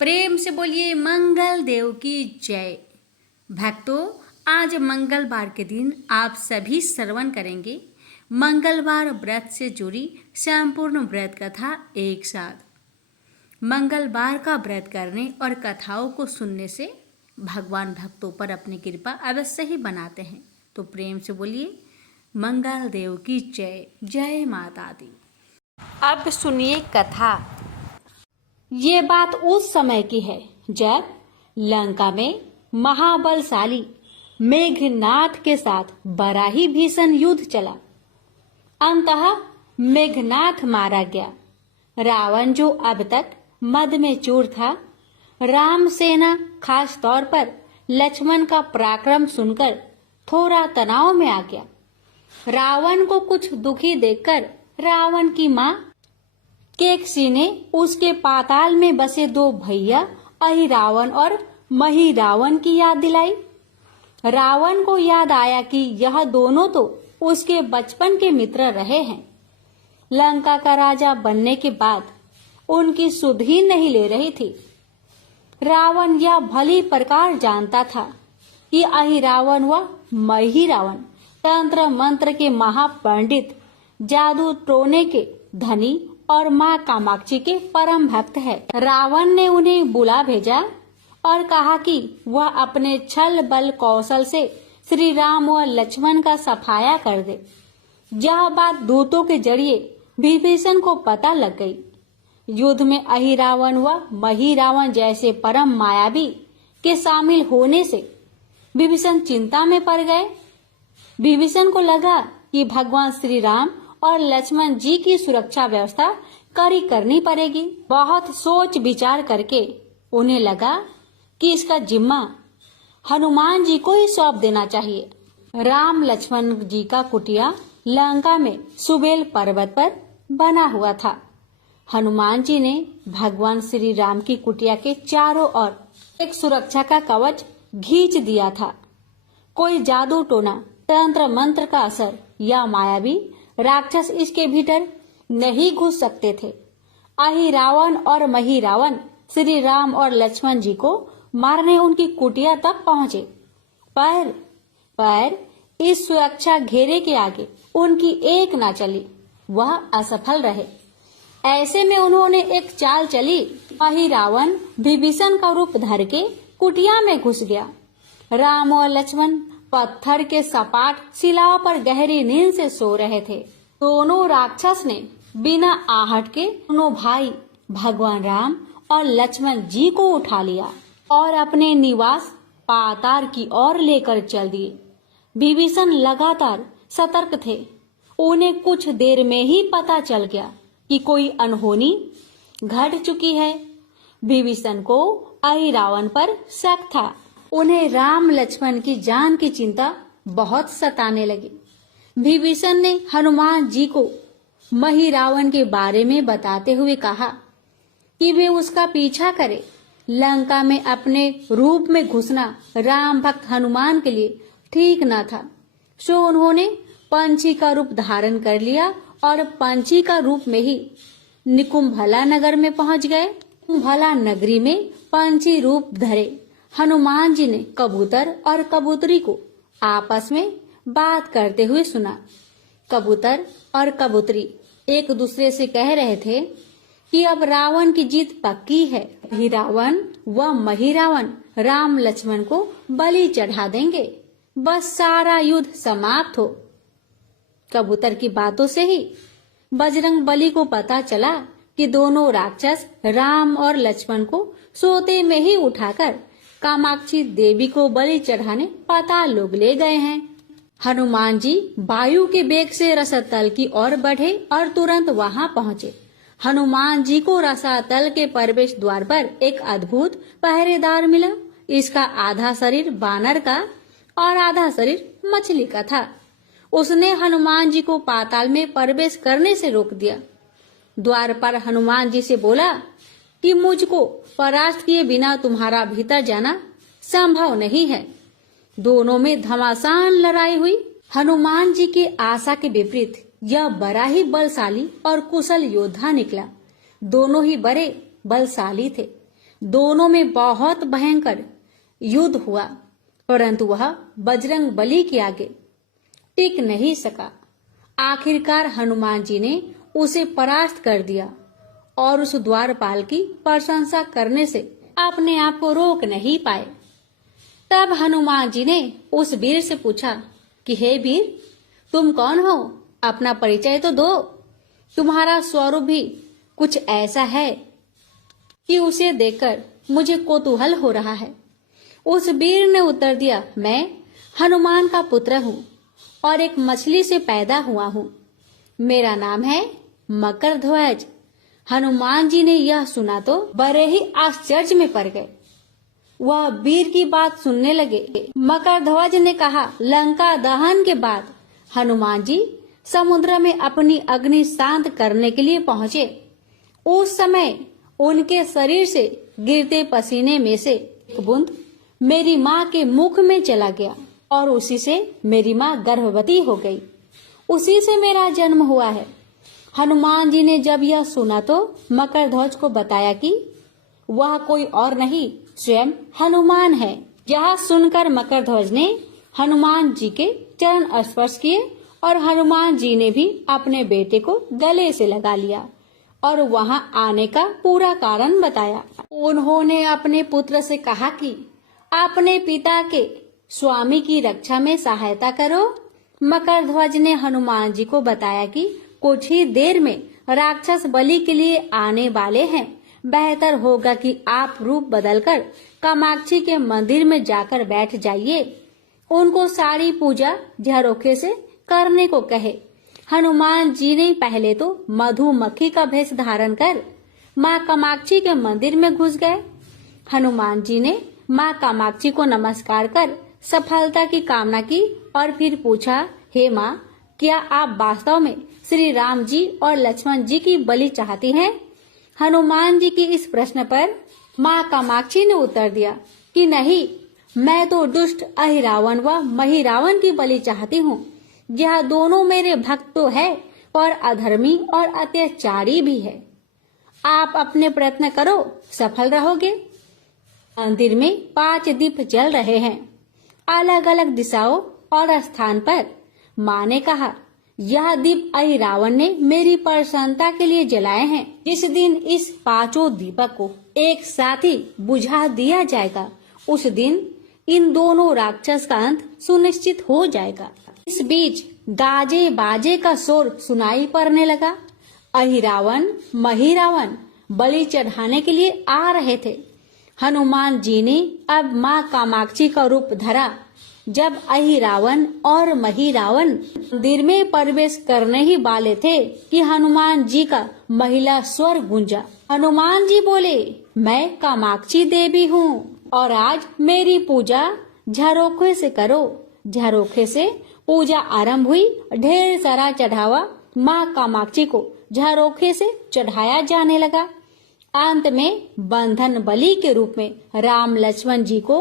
प्रेम से बोलिए मंगल देव की जय। भक्तों, आज मंगलवार के दिन आप सभी श्रवण करेंगे मंगलवार व्रत से जुड़ी संपूर्ण व्रत कथा एक साथ। मंगलवार का व्रत करने और कथाओं को सुनने से भगवान भक्तों पर अपनी कृपा अवश्य ही बनाते हैं। तो प्रेम से बोलिए मंगल देव की जय। जय माता दी। अब सुनिए कथा। ये बात उस समय की है जब लंका में महाबलशाली मेघनाथ के साथ बड़ा ही भीषण युद्ध चला। अंततः मेघनाथ मारा गया। रावण, जो अब तक मद में चूर था, राम सेना खास तौर पर लक्ष्मण का पराक्रम सुनकर थोड़ा तनाव में आ गया। रावण को कुछ दुखी देखकर रावण की मां केकसी ने उसके पाताल में बसे दो भैया अहिरावण और महिरावण की याद दिलाई। रावण को याद आया कि यह दोनों तो उसके बचपन के मित्र रहे हैं। लंका का राजा बनने के बाद उनकी सुध ही नहीं ले रही थी। रावण यह भली प्रकार जानता था कि अहिरावण व महिरावण तंत्र मंत्र के महापंडित, जादू टोने के धनी और माँ कामाक्षी के परम भक्त है। रावण ने उन्हें बुला भेजा और कहा कि वह अपने छल बल कौशल से श्री राम व लक्ष्मण का सफाया कर दे। यह बात दूतों के जरिए विभीषण को पता लग गई। युद्ध में अहिरावण व महिरावण जैसे परम मायावी के शामिल होने से विभीषण चिंता में पड़ गए। विभीषण को लगा कि भगवान श्री राम और लक्ष्मण जी की सुरक्षा व्यवस्था कड़ी करनी पड़ेगी। बहुत सोच विचार करके उन्हें लगा कि इसका जिम्मा हनुमान जी को ही सौंप देना चाहिए। राम लक्ष्मण जी का कुटिया लंका में सुबेल पर्वत पर बना हुआ था। हनुमान जी ने भगवान श्री राम की कुटिया के चारों ओर एक सुरक्षा का कवच खींच दिया था। कोई जादू टोना, तंत्र मंत्र का असर या मायावी राक्षस इसके भीतर नहीं घुस सकते थे। अहिरावण और महिरावण श्री राम और लक्ष्मण जी को मारने उनकी कुटिया तक पहुंचे, पर इस सुरक्षा घेरे के आगे उनकी एक ना चली, वह असफल रहे। ऐसे में उन्होंने एक चाल चली। अहिरावण विभीषण का रूप धर के कुटिया में घुस गया। राम और लक्ष्मण पत्थर के सपाट शिलाओं पर गहरी नींद से सो रहे थे। दोनों राक्षस ने बिना आहट के दोनों भाई भगवान राम और लक्ष्मण जी को उठा लिया और अपने निवास पाताल की ओर लेकर चल दिए। विभीषण लगातार सतर्क थे। उन्हें कुछ देर में ही पता चल गया कि कोई अनहोनी घट चुकी है। विभीषण को अहिरावण पर शक था। उन्हें राम लक्ष्मण की जान की चिंता बहुत सताने लगी। विभीषण ने हनुमान जी को महिरावण के बारे में बताते हुए कहा कि वे उसका पीछा करें। लंका में अपने रूप में घुसना राम भक्त हनुमान के लिए ठीक न था। सो उन्होंने पंछी का रूप धारण कर लिया और पंछी का रूप में ही निकुंभला नगर में पहुंच गए। निकुंभला नगरी में पंछी रूप धरे हनुमान जी ने कबूतर और कबूतरी को आपस में बात करते हुए सुना। कबूतर और कबूतरी एक दूसरे से कह रहे थे कि अब रावण की जीत पक्की है। रावण व महिरावण राम लक्ष्मण को बलि चढ़ा देंगे, बस सारा युद्ध समाप्त हो। कबूतर की बातों से ही बजरंग बली को पता चला कि दोनों राक्षस राम और लक्ष्मण को सोते में ही उठाकर कामाक्षी देवी को बलि चढ़ाने पाताल लोक ले गए हैं। हनुमान जी वायु के वेग से रसातल की ओर बढ़े और तुरंत वहां पहुंचे। हनुमान जी को रसातल के प्रवेश द्वार पर एक अद्भुत पहरेदार मिला। इसका आधा शरीर बानर का और आधा शरीर मछली का था। उसने हनुमान जी को पाताल में प्रवेश करने से रोक दिया। द्वार पर हनुमान जी से बोला कि मुझको परास्त किए बिना तुम्हारा भीतर जाना संभव नहीं है। दोनों में घमासान लड़ाई हुई। हनुमान जी के आशा के विपरीत यह बड़ा ही बलशाली और कुशल योद्धा निकला। दोनों ही बड़े बलशाली थे। दोनों में बहुत भयंकर युद्ध हुआ, परंतु वह बजरंग बली के आगे टिक नहीं सका। आखिरकार हनुमान जी ने उसे परास्त कर दिया और उस द्वारपाल की प्रशंसा करने से अपने आप को रोक नहीं पाए। तब हनुमान जी ने उस वीर से पूछा कि हे वीर, तुम कौन हो? अपना परिचय तो दो। तुम्हारा स्वरूप भी कुछ ऐसा है कि उसे देखकर मुझे कौतूहल हो रहा है। उस वीर ने उत्तर दिया, मैं हनुमान का पुत्र हूँ और एक मछली से पैदा हुआ हूँ। मेरा नाम है मकरध्वज। हनुमान जी ने यह सुना तो बड़े ही आश्चर्य में पड़ गए। वह वीर की बात सुनने लगे। मकरध्वज ने कहा, लंका दहन के बाद हनुमान जी समुद्र में अपनी अग्नि शांत करने के लिए पहुँचे। उस समय उनके शरीर से गिरते पसीने में से एक बूंद मेरी माँ के मुख में चला गया और उसी से मेरी माँ गर्भवती हो गई। उसी से मेरा जन्म हुआ है। हनुमान जी ने जब यह सुना तो मकरध्वज को बताया कि वह कोई और नहीं, स्वयं हनुमान है। यह सुनकर मकरध्वज ने हनुमान जी के चरण स्पर्श किए और हनुमान जी ने भी अपने बेटे को गले से लगा लिया और वहां आने का पूरा कारण बताया। उन्होंने अपने पुत्र से कहा कि अपने पिता के स्वामी की रक्षा में सहायता करो। मकरध्वज ने हनुमान जी को बताया कि कुछ ही देर में राक्षस बलि के लिए आने वाले हैं। बेहतर होगा कि आप रूप बदलकर कामाक्षी के मंदिर में जाकर बैठ जाइए। उनको सारी पूजा झरोखे से करने को कहे। हनुमान जी ने पहले तो मधुमक्खी का भेष धारण कर माँ कामाक्षी के मंदिर में घुस गए। हनुमान जी ने माँ कामाक्षी को नमस्कार कर सफलता की कामना की और फिर पूछा, हे माँ, क्या आप वास्तव में श्री राम जी और लक्ष्मण जी की बलि चाहती हैं? हनुमान जी की इस प्रश्न पर माँ कामाक्षी ने उत्तर दिया कि नहीं, मैं तो दुष्ट अहिरावण व महिरावण की बलि चाहती हूँ। यह दोनों मेरे भक्त तो है और अधर्मी और अत्याचारी भी है। आप अपने प्रयत्न करो, सफल रहोगे। मंदिर में 5 दीप जल रहे हैं, अलग अलग दिशाओं और स्थान पर। माँ ने कहा, यह दीप अहिरावण ने मेरी प्रसन्नता के लिए जलाए हैं। जिस दिन इस 5 दीपक को एक साथ ही बुझा दिया जाएगा, उस दिन इन दोनों राक्षस का अंत सुनिश्चित हो जाएगा। इस बीच गाजे बाजे का शोर सुनाई पड़ने लगा। अहिरावण महिरावण बलि चढ़ाने के लिए आ रहे थे। हनुमान जी ने अब माँ कामाक्षी का रूप धरा। जब अहिरावण और महिरावण मंदिर में प्रवेश करने ही वाले थे कि हनुमान जी का महिला स्वर गूंजा। हनुमान जी बोले, मैं कामाक्षी देवी हूँ और आज मेरी पूजा झरोखे से करो। झरोखे से पूजा आरंभ हुई। ढेर सारा चढ़ावा माँ कामाक्षी को झरोखे से चढ़ाया जाने लगा। अंत में बंधन बलि के रूप में राम लक्ष्मण जी को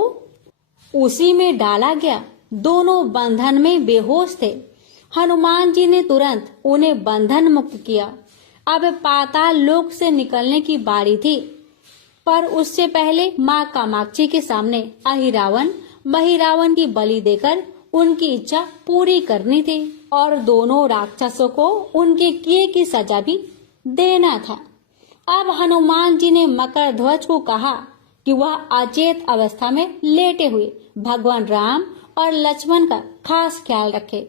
उसी में डाला गया। दोनों बंधन में बेहोश थे। हनुमान जी ने तुरंत उन्हें बंधन मुक्त किया। अब पाताल लोक से निकलने की बारी थी, पर उससे पहले माँ कामाक्षी के सामने अहिरावण महिरावण की बलि देकर उनकी इच्छा पूरी करनी थी और दोनों राक्षसों को उनके किए की सजा भी देना था। अब हनुमान जी ने मकरध्वज को कहा कि वह अचेत अवस्था में लेटे हुए भगवान राम और लक्ष्मण का खास ख्याल रखे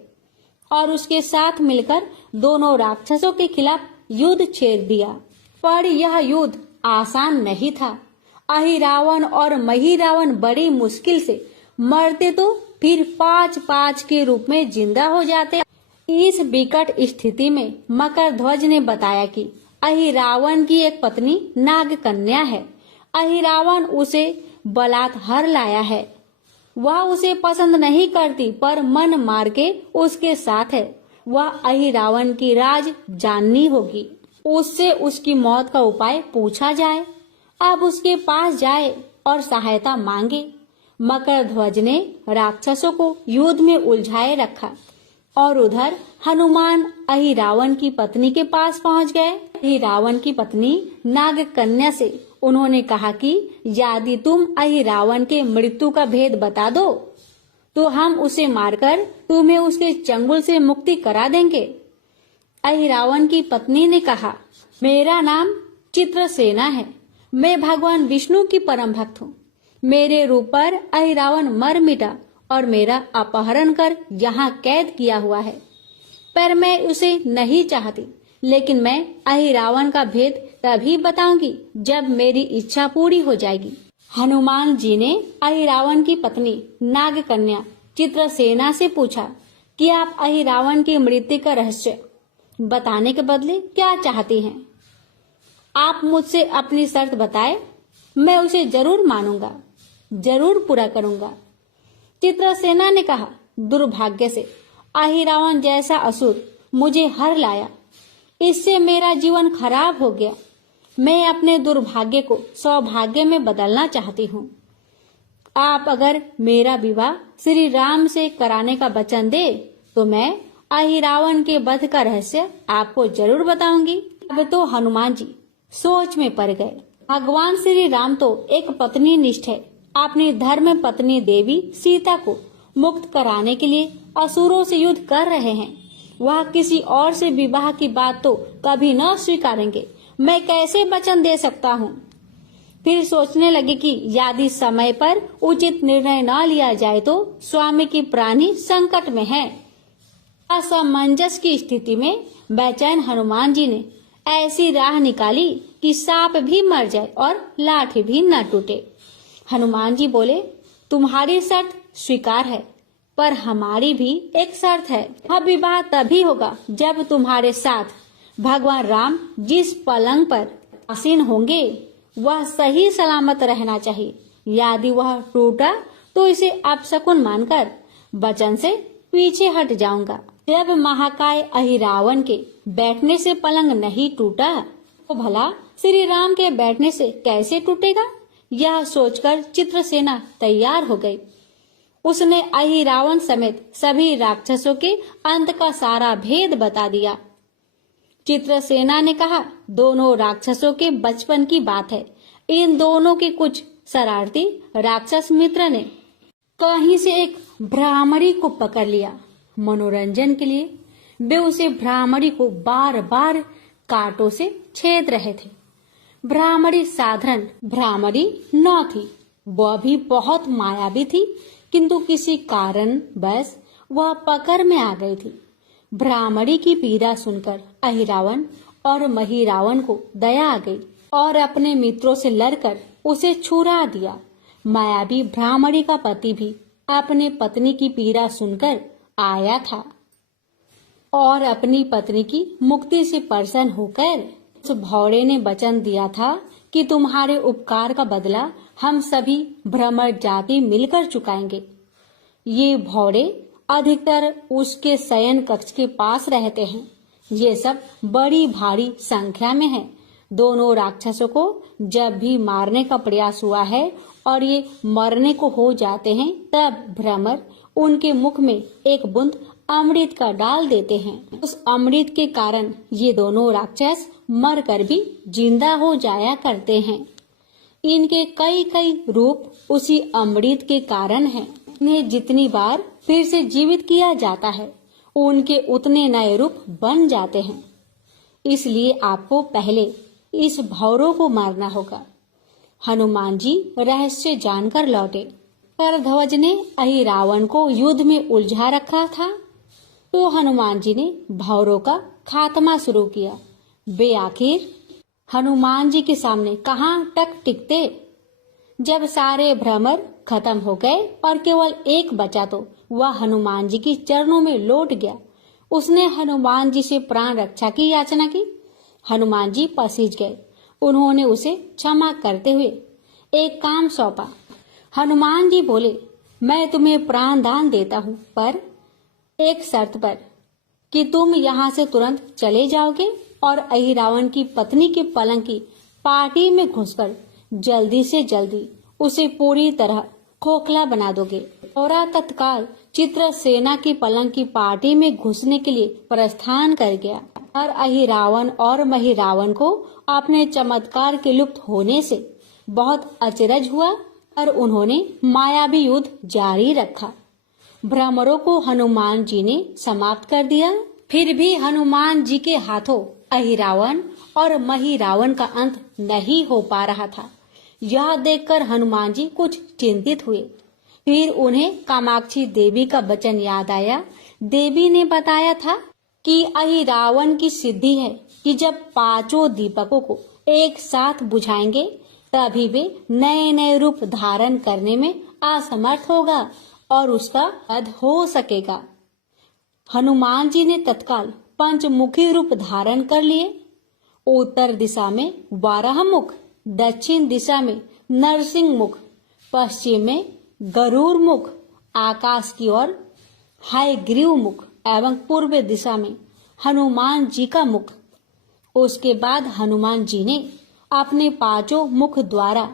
और उसके साथ मिलकर दोनों राक्षसों के खिलाफ युद्ध छेड़ दिया। पर यह युद्ध आसान नहीं था। अहिरावण और महिरावण बड़ी मुश्किल से मरते तो फिर 5-5 के रूप में जिंदा हो जाते। इस विकट स्थिति में मकरध्वज ने बताया कि अहिरावण की एक पत्नी नाग कन्या है। अहिरावण उसे बलात्कार लाया है। वह उसे पसंद नहीं करती, पर मन मार के उसके साथ है। वह अहिरावण की राज जाननी होगी। उससे उसकी मौत का उपाय पूछा जाए। अब उसके पास जाए और सहायता मांगे। मकरध्वज ने राक्षसों को युद्ध में उलझाए रखा और उधर हनुमान अहिरावण की पत्नी के पास पहुंच गए। अहिरावण की पत्नी नाग कन्या से उन्होंने कहा कि यदि तुम अहिरावण के मृत्यु का भेद बता दो तो हम उसे मारकर तुम्हें उसके चंगुल से मुक्ति करा देंगे। अहिरावण की पत्नी ने कहा, मेरा नाम चित्रसेना है, मैं भगवान विष्णु की परम भक्त हूँ। मेरे रूप पर अहिरावण मर मिटा और मेरा अपहरण कर यहाँ कैद किया हुआ है, पर मैं उसे नहीं चाहती। लेकिन मैं अहिरावण का भेद तभी बताऊंगी जब मेरी इच्छा पूरी हो जाएगी। हनुमान जी ने अहिरावण की पत्नी नागकन्या चित्रसेना से पूछा कि आप अहिरावण की मृत्यु का रहस्य बताने के बदले क्या चाहती हैं? आप मुझसे अपनी शर्त बताए, मैं उसे जरूर मानूंगा, जरूर पूरा करूंगा। चित्रसेना ने कहा, दुर्भाग्य से अहिरावण जैसा असुर मुझे हर लाया, इससे मेरा जीवन खराब हो गया। मैं अपने दुर्भाग्य को सौभाग्य में बदलना चाहती हूँ। आप अगर मेरा विवाह श्री राम से कराने का वचन दे तो मैं अहिरावण के वध का रहस्य आपको जरूर बताऊंगी। अब तो हनुमान जी सोच में पड़ गए। भगवान श्री राम तो एक पत्नी निष्ठ है, अपनी धर्म पत्नी देवी सीता को मुक्त कराने के लिए असुरों से युद्ध कर रहे हैं। वह किसी और से विवाह की बात तो कभी न स्वीकारेंगे। मैं कैसे वचन दे सकता हूँ? फिर सोचने लगे कि यदि समय पर उचित निर्णय न लिया जाए तो स्वामी की प्राण ही संकट में है। असमंजस की स्थिति में बेचैन हनुमान जी ने ऐसी राह निकाली कि सांप भी मर जाए और लाठी भी न टूटे। हनुमान जी बोले, तुम्हारी शर्त स्वीकार है, पर हमारी भी एक शर्त है। अब विवाह तभी होगा जब तुम्हारे साथ भगवान राम जिस पलंग पर आसीन होंगे वह सही सलामत रहना चाहिए। यदि वह टूटा तो इसे अपशकुन मानकर वचन से पीछे हट जाऊंगा। जब महाकाय अहिरावण के बैठने से पलंग नहीं टूटा तो भला श्री राम के बैठने से कैसे टूटेगा? यह सोचकर चित्रसेना तैयार हो गई। उसने अहिरावण समेत सभी राक्षसों के अंत का सारा भेद बता दिया। चित्रसेना ने कहा, दोनों राक्षसों के बचपन की बात है। इन दोनों के कुछ शरारती राक्षस मित्र ने कहीं से एक भ्रामरी को पकड़ लिया। मनोरंजन के लिए वे उसे भ्रामरी को बार बार कांटों से छेद रहे थे। भ्रामरी साधारण भ्रामरी न थी, वह भी बहुत मायावी थी, किंतु किसी कारण बस वह पकड़ में आ गई थी। भ्रामरी की पीड़ा सुनकर अहिरावण और महिरावण को दया आ गई और अपने मित्रों से लड़कर उसे छुड़ा दिया। मायावी भ्रामरी का पति भी अपने पत्नी की पीड़ा सुनकर आया था और अपनी पत्नी की मुक्ति से प्रसन्न होकर उस भौरे ने वचन दिया था कि तुम्हारे उपकार का बदला हम सभी भ्रमर जाति मिलकर चुकाएंगे। ये भौरे अधिकतर उसके शयन कक्ष के पास रहते हैं। ये सब बड़ी भारी संख्या में हैं। दोनों राक्षसों को जब भी मारने का प्रयास हुआ है और ये मरने को हो जाते हैं तब भ्रमर उनके मुख में एक बूंद अमृत का डाल देते हैं। उस अमृत के कारण ये दोनों राक्षस मरकर भी जिंदा हो जाया करते हैं। इनके कई कई रूप उसी अमृत के कारण हैं। इन्हें जितनी बार फिर से जीवित किया जाता है उनके उतने नए रूप बन जाते हैं। इसलिए आपको पहले इस भौरों को मारना होगा। हनुमान जी रहस्य जानकर लौटे। पर ध्वज ने अहिरावण को युद्ध में उलझा रखा था तो हनुमान जी ने भौरों का खात्मा शुरू किया। वे आखिर हनुमान जी के सामने कहाँ तक टिकते। जब सारे भ्रमर खत्म हो गए और केवल एक बचा तो वह हनुमान जी के चरणों में लौट गया। उसने हनुमान जी से प्राण रक्षा की याचना की। हनुमान जी पसीज गए। उन्होंने उसे क्षमा करते हुए एक काम सौंपा। हनुमान जी बोले, मैं तुम्हें प्राण दान देता हूँ, पर एक शर्त पर कि तुम यहाँ से तुरंत चले जाओगे और अहिरावण की पत्नी के पलंग की पार्टी में घुसकर जल्दी से जल्दी उसे पूरी तरह खोखला बना दोगे। और तत्काल चित्रसेना की पलंग की पार्टी में घुसने के लिए प्रस्थान कर गया और अहिरावण और महिरावण को अपने चमत्कार के लुप्त होने से बहुत अचरज हुआ और उन्होंने मायावी युद्ध जारी रखा। भ्रमरों को हनुमान जी ने समाप्त कर दिया। फिर भी हनुमान जी के हाथों अहिरावण और महिरावण का अंत नहीं हो पा रहा था। यह देखकर हनुमान जी कुछ चिंतित हुए। फिर उन्हें कामाक्षी देवी का वचन याद आया। देवी ने बताया था कि अहिरावण की सिद्धि है कि जब पांचों दीपकों को एक साथ बुझाएंगे तभी वे नए नए रूप धारण करने में असमर्थ होगा और उसका वध हो सकेगा। हनुमान जी ने तत्काल पंचमुखी रूप धारण कर लिए। उत्तर दिशा में वाराह मुख, दक्षिण दिशा में नरसिंह मुख, पश्चिम में गरुड़ मुख, आकाश की ओर हयग्रीव मुख एवं पूर्व दिशा में हनुमान जी का मुख। उसके बाद हनुमान जी ने अपने पांचों मुख द्वारा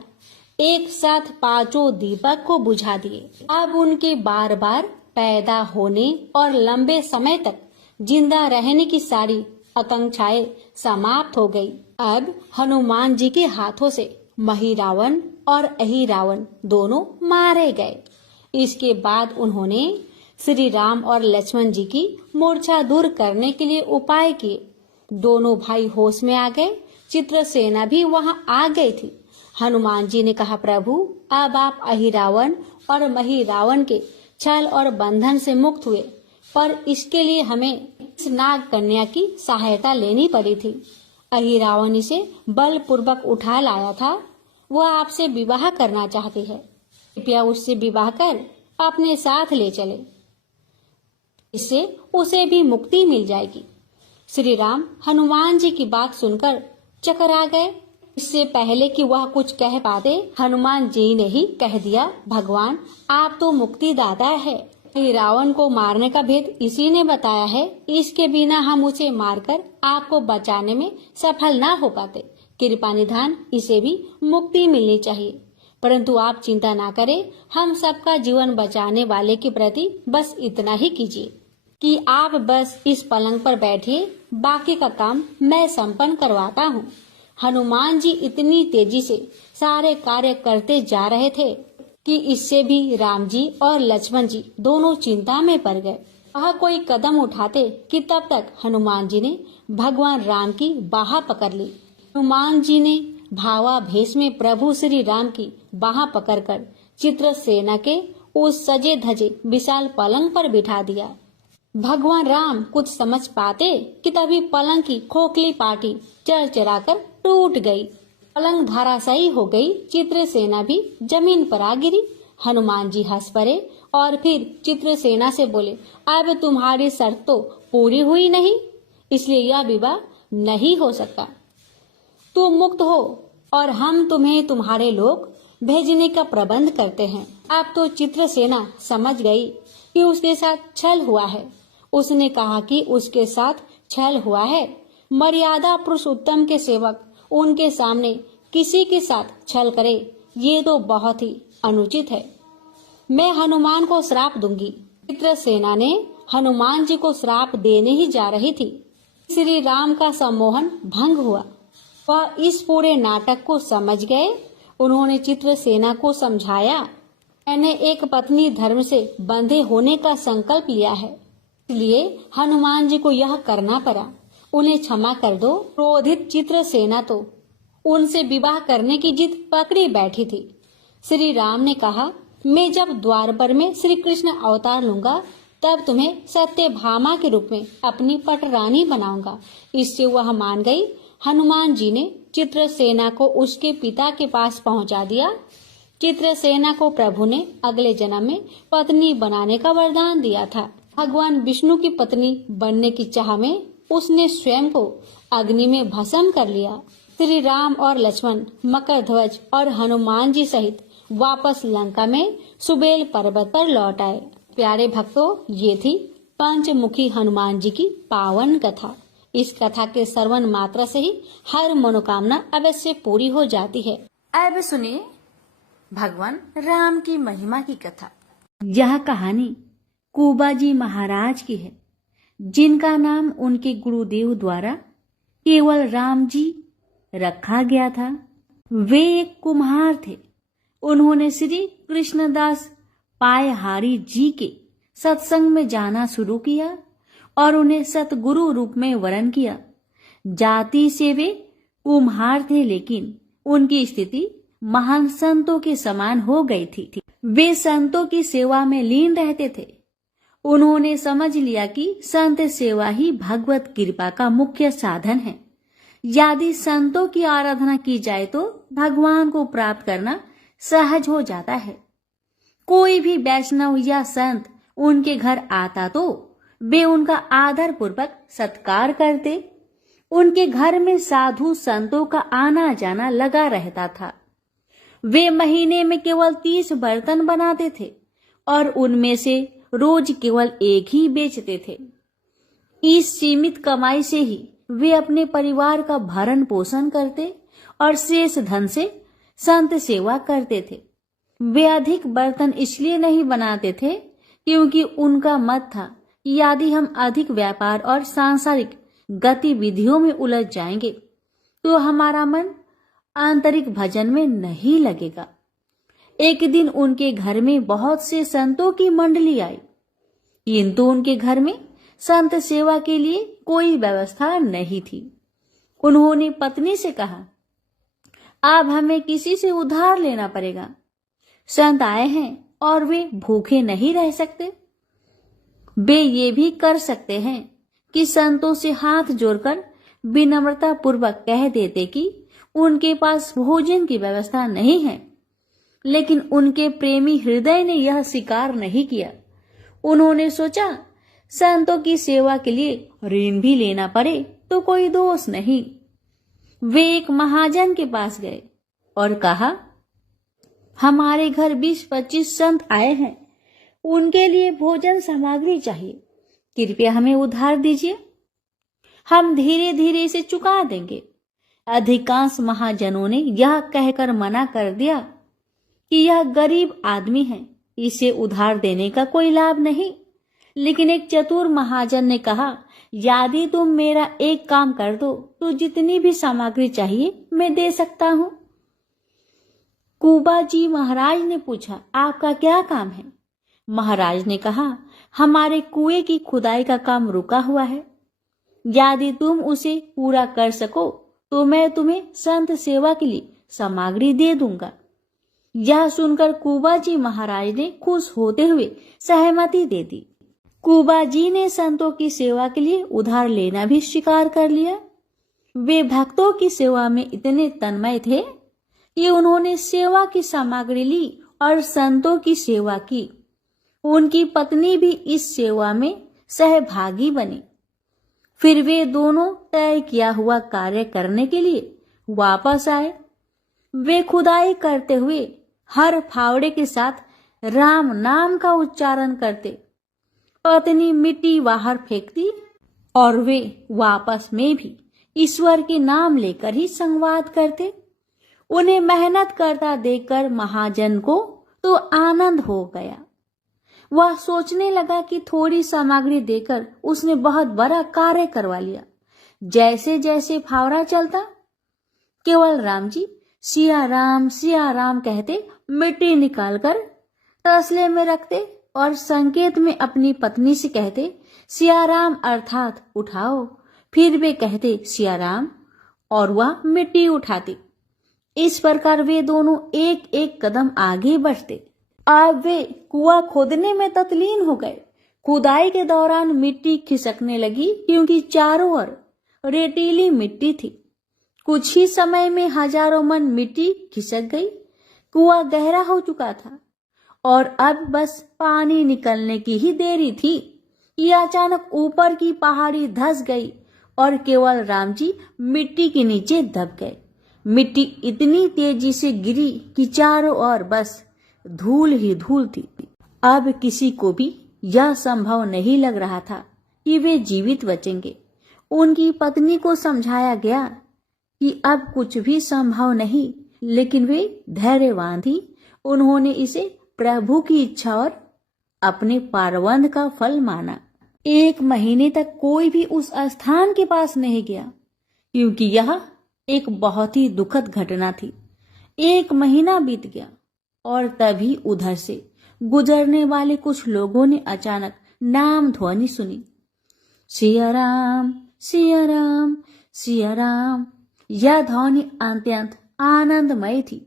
एक साथ पांचों दीपक को बुझा दिए। अब उनके बार बार पैदा होने और लंबे समय तक जिंदा रहने की सारी आकांक्षाएं समाप्त हो गई। अब हनुमान जी के हाथों से महिरावण और अहिरावण दोनों मारे गए। इसके बाद उन्होंने श्री राम और लक्ष्मण जी की मूर्छा दूर करने के लिए उपाय किए। दोनों भाई होश में आ गए। चित्रसेना भी वहां आ गई थी। हनुमान जी ने कहा, प्रभु अब आप अहिरावण और महिरावण के छल और बंधन से मुक्त हुए, पर इसके लिए हमें इस नाग कन्या की सहायता लेनी पड़ी थी। अहिरावण इसे बलपूर्वक उठा लाया था। वह आपसे विवाह करना चाहती है। कृपया उससे विवाह कर अपने साथ ले चले, इससे उसे भी मुक्ति मिल जाएगी। श्री राम हनुमान जी की बात सुनकर चकरा गए। इससे पहले कि वह कुछ कह पाते, हनुमान जी ने ही कह दिया, भगवान आप तो मुक्तिदाता है। रावण को मारने का भेद इसी ने बताया है। इसके बिना हम उसे मारकर आपको बचाने में सफल ना हो पाते। कृपा निधान इसे भी मुक्ति मिलनी चाहिए। परंतु आप चिंता ना करें, हम सबका जीवन बचाने वाले के प्रति बस इतना ही कीजिए कि आप बस इस पलंग पर बैठिए, बाकी का काम मैं संपन्न करवाता हूँ। हनुमान जी इतनी तेजी से सारे कार्य करते जा रहे थे कि इससे भी राम जी और लक्ष्मण जी दोनों चिंता में पड़ गए। वह कोई कदम उठाते कि तब तक हनुमान जी ने भगवान राम की बाह पकड़ ली। हनुमान जी ने भावावेश में प्रभु श्री राम की बाह पकड़कर चित्रसेना के उस सजे धजे विशाल पलंग पर बिठा दिया। भगवान राम कुछ समझ पाते कि तभी पलंग की खोखली पाटी चरचरा कर टूट गई। पलंग धराशायी हो गई। चित्रसेना भी जमीन पर आ गिरी। हनुमान जी हंस पड़े और फिर चित्रसेना से बोले, अब तुम्हारी शर्त तो पूरी हुई नहीं, इसलिए यह विवाह नहीं हो सकता। तुम मुक्त हो और हम तुम्हें तुम्हारे लोग भेजने का प्रबंध करते हैं। अब तो चित्रसेना समझ गई कि उसके साथ छल हुआ है। उसने कहा कि उसके साथ छल हुआ है। मर्यादा पुरुषोत्तम के सेवक उनके सामने किसी के साथ छल करे, ये तो बहुत ही अनुचित है। मैं हनुमान को श्राप दूंगी। चित्रसेना ने हनुमान जी को श्राप देने ही जा रही थी। श्री राम का सम्मोहन भंग हुआ। वह इस पूरे नाटक को समझ गए। उन्होंने चित्रसेना को समझाया, मैंने एक पत्नी धर्म से बंधे होने का संकल्प लिया है, इसलिए हनुमान जी को यह करना पड़ा। उन्हें क्षमा कर दो। क्रोधित चित्रसेना तो उनसे विवाह करने की जिद पकड़ी बैठी थी। श्री राम ने कहा, मैं जब द्वारपर में श्री कृष्ण अवतार लूंगा तब तुम्हें सत्यभामा के रूप में अपनी पटरानी बनाऊंगा। इससे वह मान गई। हनुमान जी ने चित्रसेना को उसके पिता के पास पहुंचा दिया। चित्रसेना को प्रभु ने अगले जन्म में पत्नी बनाने का वरदान दिया था। भगवान विष्णु की पत्नी बनने की चाह में उसने स्वयं को अग्नि में भस्म कर लिया। श्री राम और लक्ष्मण मकर ध्वज और हनुमान जी सहित वापस लंका में सुबेल पर्वत पर लौट आए। प्यारे भक्तों, ये थी पंचमुखी हनुमान जी की पावन कथा। इस कथा के श्रवण मात्रा से ही हर मनोकामना अवश्य पूरी हो जाती है। अब सुनिए भगवान राम की महिमा की कथा। यह कहानी कुबाजी महाराज की है, जिनका नाम उनके गुरुदेव द्वारा केवल राम जी रखा गया था। वे एक कुम्हार थे। उन्होंने श्री कृष्णदास पायहारी जी के सत्संग में जाना शुरू किया और उन्हें सतगुरु रूप में वरण किया। जाति से वे कुम्हार थे, लेकिन उनकी स्थिति महान संतों के समान हो गई थी। वे संतों की सेवा में लीन रहते थे। उन्होंने समझ लिया कि संत सेवा ही भगवत कृपा का मुख्य साधन है। यदि संतों की आराधना की जाए तो भगवान को प्राप्त करना सहज हो जाता है। कोई भी वैष्णव या संत उनके घर आता तो वे उनका आदर पूर्वक सत्कार करते। उनके घर में साधु संतों का आना जाना लगा रहता था। वे महीने में केवल 30 बर्तन बनाते थे और उनमें से रोज केवल एक ही बेचते थे। इस सीमित कमाई से ही वे अपने परिवार का भरण पोषण करते और शेष धन से संत सेवा करते थे। वे अधिक बर्तन इसलिए नहीं बनाते थे क्योंकि उनका मत था कि यदि हम अधिक व्यापार और सांसारिक गतिविधियों में उलझ जाएंगे तो हमारा मन आंतरिक भजन में नहीं लगेगा। एक दिन उनके घर में बहुत से संतों की मंडली आई, किंतु उनके घर में संत सेवा के लिए कोई व्यवस्था नहीं थी। उन्होंने पत्नी से कहा, अब हमें किसी से उधार लेना पड़ेगा। संत आए हैं और वे भूखे नहीं रह सकते। वे ये भी कर सकते हैं कि संतों से हाथ जोड़कर विनम्रता पूर्वक कह देते कि उनके पास भोजन की व्यवस्था नहीं है, लेकिन उनके प्रेमी हृदय ने यह स्वीकार नहीं किया। उन्होंने सोचा संतों की सेवा के लिए ऋण भी लेना पड़े तो कोई दोष नहीं। वे एक महाजन के पास गए और कहा, हमारे घर 20-25 संत आए हैं, उनके लिए भोजन सामग्री चाहिए, कृपया हमें उधार दीजिए, हम धीरे धीरे इसे चुका देंगे। अधिकांश महाजनों ने यह कहकर मना कर दिया कि यह गरीब आदमी है, इसे उधार देने का कोई लाभ नहीं। लेकिन एक चतुर महाजन ने कहा, यदि तुम मेरा एक काम कर दो तो जितनी भी सामग्री चाहिए मैं दे सकता हूं। कुबा जी महाराज ने पूछा, आपका क्या काम है? महाराज ने कहा, हमारे कुएं की खुदाई का काम रुका हुआ है, यदि तुम उसे पूरा कर सको तो मैं तुम्हें संत सेवा के लिए सामग्री दे दूंगा। यह सुनकर कुबा जी महाराज ने खुश होते हुए सहमति दे दी। कुबा जी ने संतों की सेवा के लिए उधार लेना भी स्वीकार कर लिया। वे भक्तों की सेवा में इतने तन्मय थे कि उन्होंने सेवा की सामग्री ली और संतों की सेवा की। उनकी पत्नी भी इस सेवा में सहभागी बनी। फिर वे दोनों तय किया हुआ कार्य करने के लिए वापस आए। वे खुदाई करते हुए हर फावड़े के साथ राम नाम का उच्चारण करते। पत्नी मिट्टी बाहर फेंकती और वे वापस में भी ईश्वर के नाम लेकर ही संवाद करते। उन्हें मेहनत करता देखकर महाजन को तो आनंद हो गया। वह सोचने लगा कि थोड़ी सामग्री देकर उसने बहुत बड़ा कार्य करवा लिया। जैसे जैसे फावड़ा चलता, केवल राम जी सिया राम कहते मिट्टी निकालकर तसले में रखते और संकेत में अपनी पत्नी से कहते, सिया राम अर्थात उठाओ। फिर वे कहते सिया राम और वह मिट्टी उठाती। इस प्रकार वे दोनों एक एक कदम आगे बढ़ते। अब वे कुआं खोदने में तत्लीन हो गए। खुदाई के दौरान मिट्टी खिसकने लगी क्योंकि चारों ओर रेतीली मिट्टी थी। कुछ ही समय में हजारों मन मिट्टी खिसक गई। कुआं गहरा हो चुका था और अब बस पानी निकलने की ही देरी थी कि अचानक ऊपर की पहाड़ी धंस गई और केवल राम जी मिट्टी के नीचे दब गए। मिट्टी इतनी तेजी से गिरी कि चारों ओर बस धूल ही धूल थी। अब किसी को भी यह संभव नहीं लग रहा था कि वे जीवित बचेंगे। उनकी पत्नी को समझाया गया कि अब कुछ भी संभव नहीं, लेकिन वे धैर्यवान थी। उन्होंने इसे प्रभु की इच्छा और अपने पारवंध का फल माना। 1 महीने तक कोई भी उस स्थान के पास नहीं गया क्योंकि यह एक बहुत ही दुखद घटना थी। 1 महीना बीत गया और तभी उधर से गुजरने वाले कुछ लोगों ने अचानक नाम ध्वनि सुनी, सिया राम सिया राम सिया राम। यह ध्वनि अत्यंत आनंदमय थी।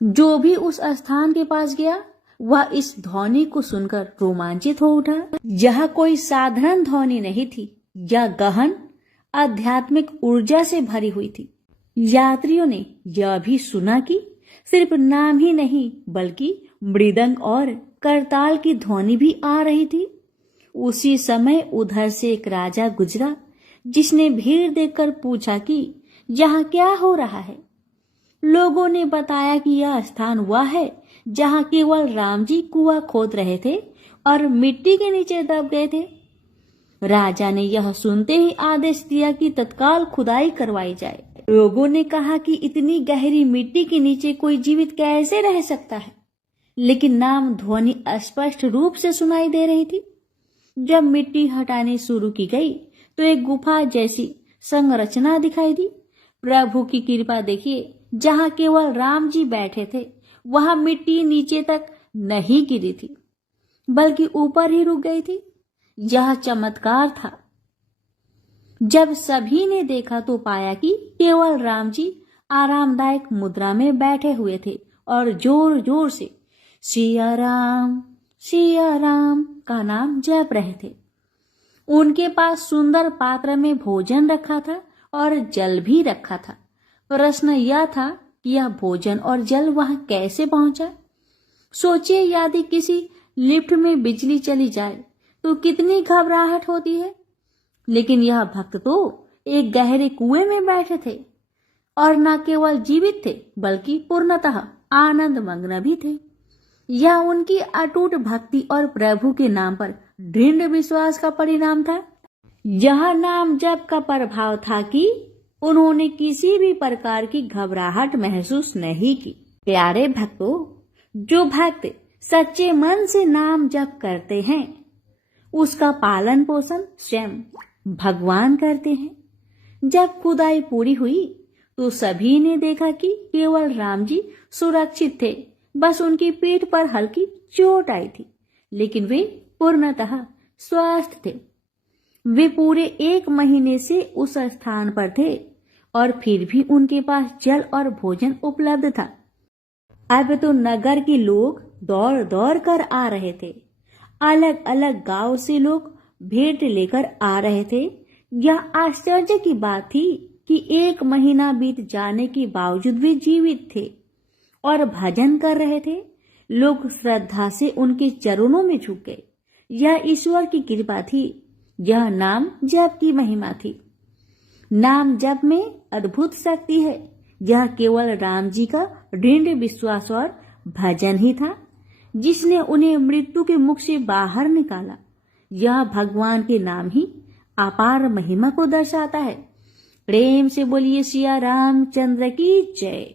जो भी उस स्थान के पास गया वह इस ध्वनि को सुनकर रोमांचित हो उठा। यह कोई साधारण ध्वनि नहीं थी, यह गहन आध्यात्मिक ऊर्जा से भरी हुई थी। यात्रियों ने यह भी सुना कि सिर्फ नाम ही नहीं बल्कि मृदंग और करताल की ध्वनि भी आ रही थी। उसी समय उधर से एक राजा गुजरा, जिसने भीड़ देखकर पूछा कि यहाँ क्या हो रहा है। लोगों ने बताया कि यह स्थान वह है जहाँ केवल राम जी कुआं खोद रहे थे और मिट्टी के नीचे दब गए थे। राजा ने यह सुनते ही आदेश दिया कि तत्काल खुदाई करवाई जाए। लोगों ने कहा कि इतनी गहरी मिट्टी के नीचे कोई जीवित कैसे रह सकता है, लेकिन नाम ध्वनि स्पष्ट रूप से सुनाई दे रही थी। जब मिट्टी हटानी शुरू की गई तो एक गुफा जैसी संरचना दिखाई दी। प्रभु की कृपा देखिए, जहाँ केवल राम जी बैठे थे वहां मिट्टी नीचे तक नहीं गिरी थी बल्कि ऊपर ही रुक गई थी। यह चमत्कार था। जब सभी ने देखा तो पाया कि केवल राम जी आरामदायक मुद्रा में बैठे हुए थे और जोर जोर से सिया राम का नाम जप रहे थे। उनके पास सुंदर पात्र में भोजन रखा था और जल भी रखा था। प्रश्न यह था कि यह भोजन और जल वहां कैसे पहुंचा। सोचिए, यदि किसी लिफ्ट में बिजली चली जाए तो कितनी घबराहट होती है। लेकिन यह भक्त तो एक गहरे कुएं में बैठे थे और न केवल जीवित थे बल्कि पूर्णतः आनंद मग्न भी थे। यह उनकी अटूट भक्ति और प्रभु के नाम पर दृढ़ विश्वास का परिणाम था। यह नाम जप का प्रभाव था कि उन्होंने किसी भी प्रकार की घबराहट महसूस नहीं की। प्यारे भक्तों, जो भक्त सच्चे मन से नाम जप करते हैं उसका पालन पोषण स्वयं भगवान करते हैं। जब खुदाई पूरी हुई तो सभी ने देखा कि केवल राम जी सुरक्षित थे। बस उनकी पीठ पर हल्की चोट आई थी, लेकिन वे पूर्णतः स्वस्थ थे। वे पूरे 1 महीने से उस स्थान पर थे और फिर भी उनके पास जल और भोजन उपलब्ध था। अब तो नगर के लोग दौड़ दौड़ कर आ रहे थे। अलग अलग गांव से लोग भेंट लेकर आ रहे थे। यह आश्चर्य की बात थी कि 1 महीना बीत जाने के बावजूद वे जीवित थे और भजन कर रहे थे। लोग श्रद्धा से उनके चरणों में झुक गए। यह ईश्वर की कृपा थी। यह नाम जप की महिमा थी। नाम जप में अद्भुत शक्ति है। यह केवल राम जी का दृढ़ विश्वास और भजन ही था जिसने उन्हें मृत्यु के मुख से बाहर निकाला। यह भगवान के नाम ही अपार महिमा को दर्शाता है। प्रेम से बोलिए सिया रामचंद्र की जय।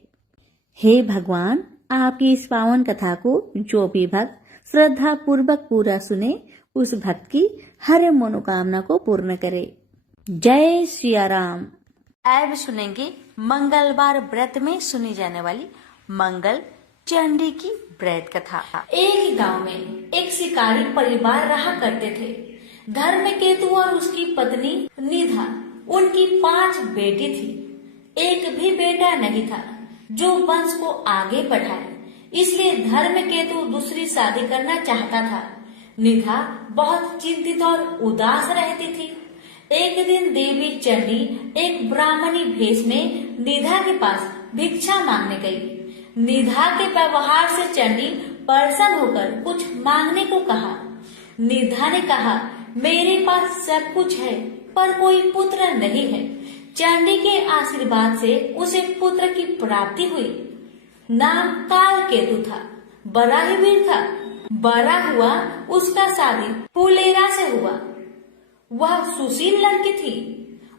हे भगवान, आपकी इस पावन कथा को जो भी भक्त श्रद्धा पूर्वक पूरा सुने उस भक्त की हर मनोकामना को पूर्ण करे। जय सिया राम। अब सुनेंगे मंगलवार व्रत में सुनी जाने वाली मंगल चंडी की व्रत कथा। एक गांव में एक शिकारी परिवार रहा करते थे। धर्मकेतु और उसकी पत्नी निधा, उनकी 5 बेटी थी। एक भी बेटा नहीं था जो वंश को आगे बढ़ाए, इसलिए धर्मकेतु दूसरी शादी करना चाहता था। निधा बहुत चिंतित और उदास रहती थी। एक दिन देवी चंडी एक ब्राह्मणी भेष में निधा के पास भिक्षा मांगने गई। निधा के व्यवहार से चंडी प्रसन्न होकर कुछ मांगने को कहा। निधा ने कहा, मेरे पास सब कुछ है पर कोई पुत्र नहीं है। चंडी के आशीर्वाद से उसे पुत्र की प्राप्ति हुई। नाम कालकेतु था। बड़ा ही वीर था। बड़ा हुआ उसका शादी फुलेरा से हुआ। वह सुशील लड़की थी।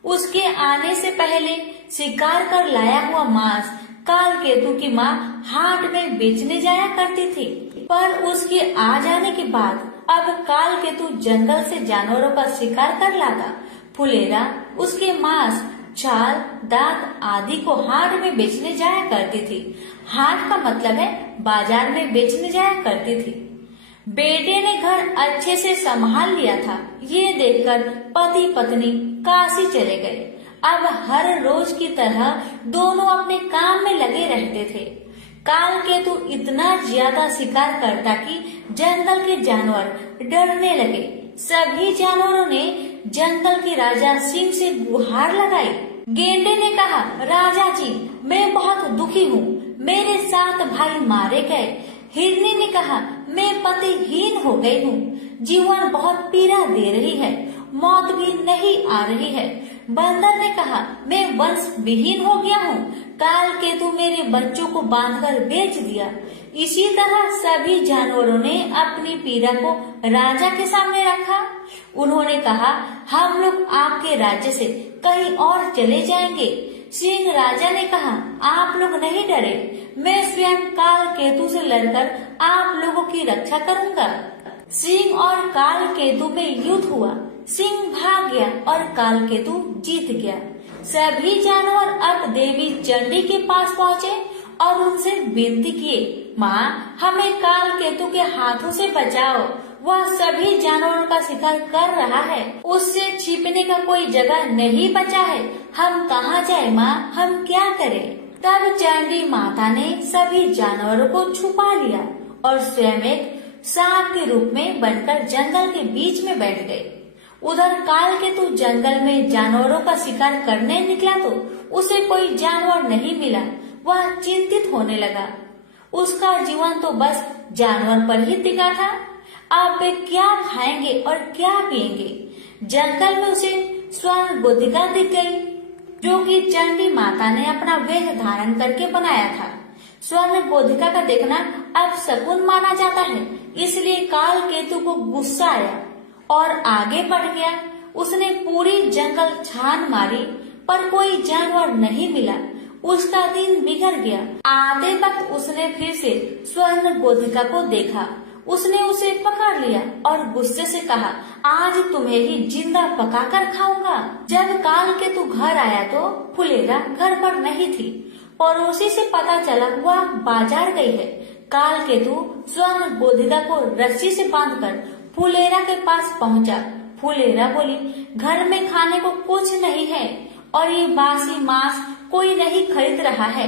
उसके आने से पहले शिकार कर लाया हुआ मांस कालकेतु की माँ हाट में बेचने जाया करती थी, पर उसके आ जाने के बाद अब कालकेतु जंगल से जानवरों का शिकार कर लाता। फुलेरा उसके मांस चाल, दांत आदि को हाट में बेचने जाया करती थी। हाट का मतलब है बाजार में बेचने जाया करती थी। बेटे ने घर अच्छे से संभाल लिया था। ये देखकर पति पत्नी काशी चले गए। अब हर रोज की तरह दोनों अपने काम में लगे रहते थे। काल केतु इतना ज्यादा शिकार करता कि जंगल के जानवर डरने लगे। सभी जानवरों ने जंगल के राजा सिंह से गुहार लगाई। गेंडे ने कहा, राजा जी, मैं बहुत दुखी हूँ, मेरे 7 भाई मारे गए। हिरनी ने कहा, मैं पतिहीन हो गई हूँ, जीवन बहुत पीड़ा दे रही है, मौत भी नहीं आ रही है। बंदर ने कहा, मैं वंश विहीन हो गया हूँ, काल केतु मेरे बच्चों को बांधकर बेच दिया। इसी तरह सभी जानवरों ने अपनी पीड़ा को राजा के सामने रखा। उन्होंने कहा, हम लोग आपके राज्य से कहीं और चले जाएंगे। सिंह राजा ने कहा, आप लोग नहीं डरे, मैं स्वयं काल केतु से लड़कर आप लोगों की रक्षा करूंगा। सिंह और काल केतु में युद्ध हुआ। सिंह भाग गया और काल केतु जीत गया। सभी जानवर अब देवी चंडी के पास पहुँचे और उनसे विनती किए, माँ, हमें काल केतु के हाथों से बचाओ, वह सभी जानवरों का शिकार कर रहा है, उससे छिपने का कोई जगह नहीं बचा है, हम कहाँ जाए माँ, हम क्या करें। तब चंडी माता ने सभी जानवरों को छुपा लिया और स्वयं एक सांप के रूप में बनकर जंगल के बीच में बैठ गई। उधर काल केतु जंगल में जानवरों का शिकार करने निकला तो उसे कोई जानवर नहीं मिला। वह चिंतित होने लगा। उसका जीवन तो बस जानवर पर ही टिका था। अब वे क्या खाएंगे और क्या पिएंगे। जंगल में उसे स्वर्ण गोधिका दिख गई, जो कि चंडी माता ने अपना वेश धारण करके बनाया था। स्वर्ण गोधिका का देखना अब शकुन माना जाता है, इसलिए काल केतु को गुस्सा आया और आगे बढ़ गया। उसने पूरी जंगल छान मारी पर कोई जानवर नहीं मिला। उसका दिन बिगड़ गया। आधे वक्त उसने फिर से स्वर्ण गोधिका को देखा। उसने उसे पकड़ लिया और गुस्से से कहा, आज तुम्हें ही जिंदा पकाकर खाऊंगा। जब काल केतु घर आया तो फुलेरा घर पर नहीं थी। पड़ोसी से पता चला वह बाजार गई है। काल केतु स्वर्ण गोधिका को रस्सी से बांधकर फुलेरा के पास पहुंचा। फुलेरा बोली, घर में खाने को कुछ नहीं है और ये बासी मांस कोई नहीं खरीद रहा है।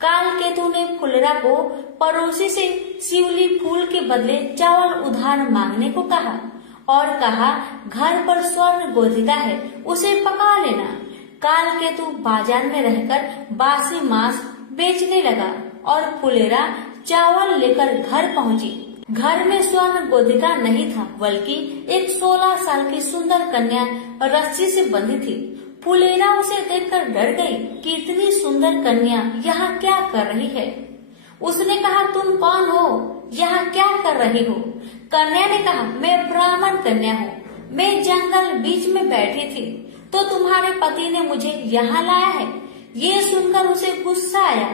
काल केतु ने फुलेरा को पड़ोसी से शिवली फूल के बदले चावल उधार मांगने को कहा और कहा, घर पर स्वर्ण गोधिका है, उसे पका लेना। काल केतु बाजार में रहकर बासी मांस बेचने लगा और फुलेरा चावल लेकर घर पहुंची। घर में स्वर्ण गोधिका नहीं था, बल्कि एक 16 साल की सुंदर कन्या रस्सी से बंधी थी। फुलेरा उसे देखकर डर गई कि इतनी सुंदर कन्या यहाँ क्या कर रही है। उसने कहा, तुम कौन हो, यहाँ क्या कर रही हो। कन्या ने कहा, मैं ब्राह्मण कन्या हूँ, मैं जंगल बीच में बैठी थी तो तुम्हारे पति ने मुझे यहाँ लाया है। ये सुनकर उसे गुस्सा आया,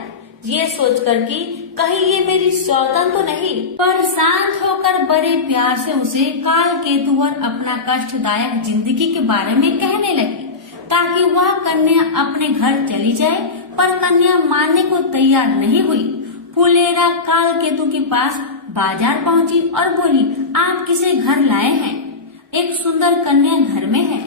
ये सोचकर कि कहीं ये मेरी सौतन तो नहीं। पर शांत होकर बड़े प्यार से उसे काल केतु और अपना कष्टदायक जिंदगी के बारे में कहने लगी ताकि वह कन्या अपने घर चली जाए। पर कन्या मानने को तैयार नहीं हुई। फुलेरा काल केतु के पास बाजार पहुंची और बोली, आप किसे घर लाए हैं? एक सुंदर कन्या घर में है।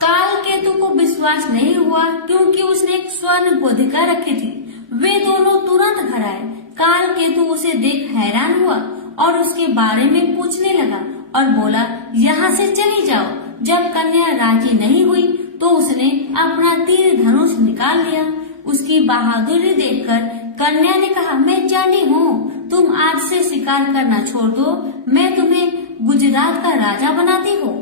काल केतु को विश्वास नहीं हुआ क्योंकि उसने एक स्वर्ण गोधिका रखी थी। वे दोनों तुरंत घर आए। काल केतु उसे देख हैरान हुआ और उसके बारे में पूछने लगा और बोला, यहाँ से चली जाओ। जब कन्या राजी नहीं हुई तो उसने अपना तीर धनुष निकाल लिया। उसकी बहादुरी देखकर कन्या ने कहा, मैं चंडी हूँ, तुम आज से शिकार करना छोड़ दो, मैं तुम्हें गुजरात का राजा बनाती हूँ।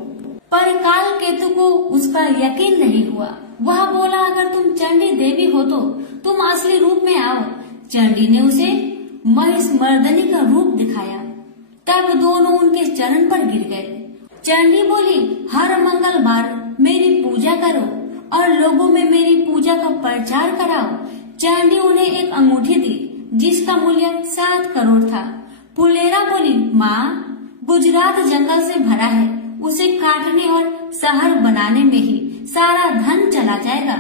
पर काल केतु को उसका यकीन नहीं हुआ। वह बोला, अगर तुम चंडी देवी हो तो तुम असली रूप में आओ। चंडी ने उसे महिष मर्दनी का रूप दिखाया। तब दोनों उनके चरण पर गिर गए। चंडी बोली, हर मंगलवार मेरी पूजा करो और लोगों में मेरी पूजा का प्रचार कराओ। चंडी उन्हें एक अंगूठी दी जिसका मूल्य 7 करोड़ था। फुलेरा बोली, माँ, गुजरात जंगल से भरा है, उसे काटने और शहर बनाने में ही सारा धन चला जाएगा।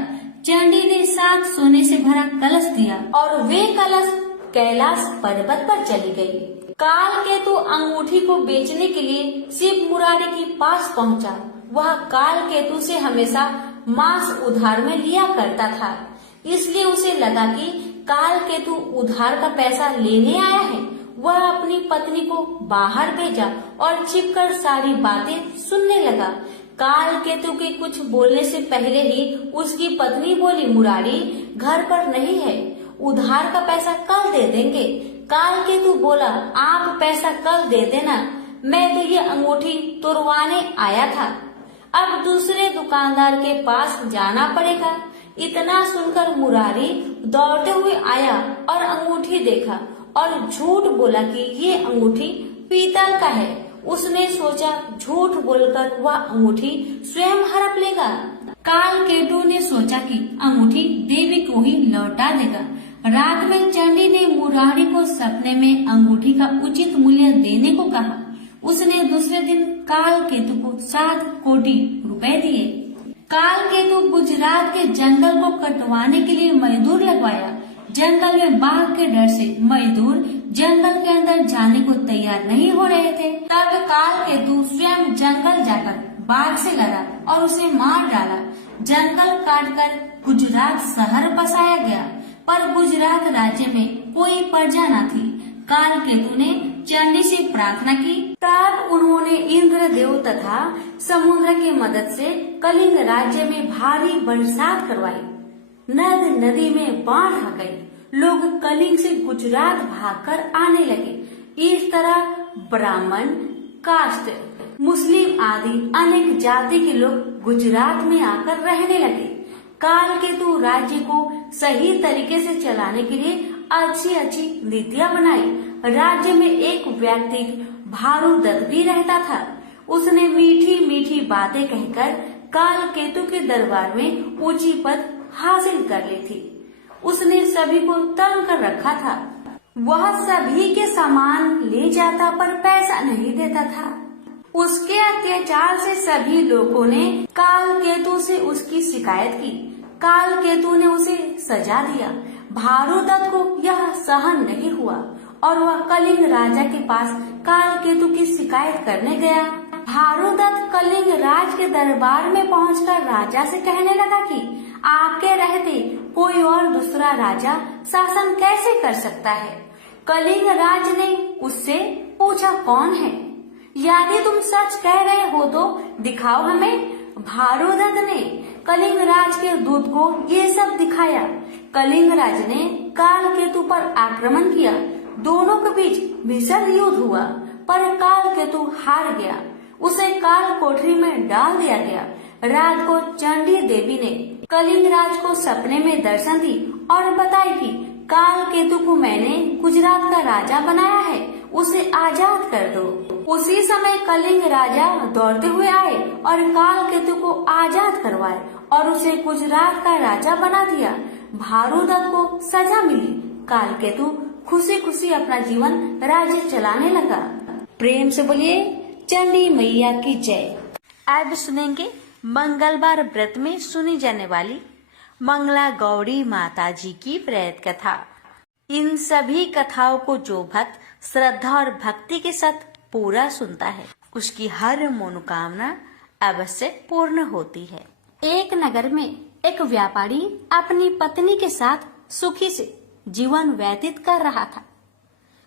चंडी ने 7 सोने से भरा कलश दिया और वे कलश कैलाश पर्वत पर चली गई। काल केतु अंगूठी को बेचने के लिए शिव मुरारी के पास पहुंचा। वह काल केतु से हमेशा मांस उधार में लिया करता था, इसलिए उसे लगा कि काल केतु उधार का पैसा लेने आया है। वह अपनी पत्नी को बाहर भेजा और छिपकर सारी बातें सुनने लगा। काल केतु के कुछ बोलने से पहले ही उसकी पत्नी बोली, मुरारी घर पर नहीं है, उधार का पैसा कल दे देंगे। काल केतु बोला, आप पैसा कल दे देना, मैं तो ये अंगूठी तुड़वाने आया था, अब दूसरे दुकानदार के पास जाना पड़ेगा। इतना सुनकर मुरारी दौड़ते हुए आया और अंगूठी देखा और झूठ बोला कि ये अंगूठी पीतल का है। उसने सोचा झूठ बोलकर वह अंगूठी स्वयं हड़प लेगा। काल केतु ने सोचा कि अंगूठी देवी को ही लौटा देगा। रात में चंडी ने मुरारी को सपने में अंगूठी का उचित मूल्य देने को कहा। उसने दूसरे दिन काल केतु को 7 कोटि रुपए दिए। काल केतु गुजरात के जंगल को कटवाने के लिए मजदूर लगवाया। जंगल में बाघ के डर से मजदूर जंगल के अंदर जाने को तैयार नहीं हो रहे थे। तब काल केतु स्वयं जंगल जाकर बाघ से लड़ा और उसे मार डाला। जंगल काटकर गुजरात शहर बसाया गया, पर गुजरात राज्य में कोई प्रजा न थी। काल केतु ने चंडी से प्रार्थना की। तब उन्होंने इंद्रदेव तथा समुद्र की मदद से कलिंग राज्य में भारी बरसात करवाई। नद नदी में बाढ़ आ गई। लोग कलिंग से गुजरात भागकर आने लगे। इस तरह ब्राह्मण, काष्ट, मुस्लिम आदि अनेक जाति के लोग गुजरात में आकर रहने लगे। काल केतु राज्य को सही तरीके से चलाने के लिए अच्छी नीतियां बनाई। राज्य में एक व्यक्ति भारुदत्त भी रहता था। उसने मीठी मीठी बातें कहकर काल केतु के दरबार में ऊंची पद हासिल कर ली थी। उसने सभी को तंग कर रखा था। वह सभी के सामान ले जाता पर पैसा नहीं देता था। उसके अत्याचार से सभी लोगों ने काल केतु से उसकी शिकायत की। काल केतु ने उसे सजा दिया। भारुदत्त को यह सहन नहीं हुआ और वह कलिंग राजा के पास काल केतु की शिकायत करने गया। भारुदत्त कलिंग राज के दरबार में पहुंचकर राजा से कहने लगा कि आपके रहते कोई और दूसरा राजा शासन कैसे कर सकता है। कलिंग राज ने उससे पूछा, कौन है? यदि तुम सच कह रहे हो तो दिखाओ हमें। भारुदत्त ने कलिंग राज के दूत को ये सब दिखाया। कलिंग राज ने काल केतु पर आक्रमण किया। दोनों के बीच भीषण युद्ध हुआ, पर काल केतु हार गया। उसे काल कोठरी में डाल दिया गया। रात को चंडी देवी ने कलिंग राज को सपने में दर्शन दी और बताई कि काल केतु को मैंने गुजरात का राजा बनाया है, उसे आजाद कर दो। उसी समय कलिंग राजा दौड़ते हुए आए और काल केतु को आजाद करवाए और उसे गुजरात का राजा बना दिया। भारुदत्त को सजा मिली। काल केतु खुशी खुशी अपना जीवन राज्य चलाने लगा। प्रेम से बोलिए चंडी मैया की जय। अब सुनेंगे मंगलवार व्रत में सुनी जाने वाली मंगला गौरी माता जी की प्रेत कथा। इन सभी कथाओं को जो भक्त श्रद्धा और भक्ति के साथ पूरा सुनता है, उसकी हर मनोकामना अवश्य पूर्ण होती है। एक नगर में एक व्यापारी अपनी पत्नी के साथ सुखी से जीवन व्यतीत कर रहा था।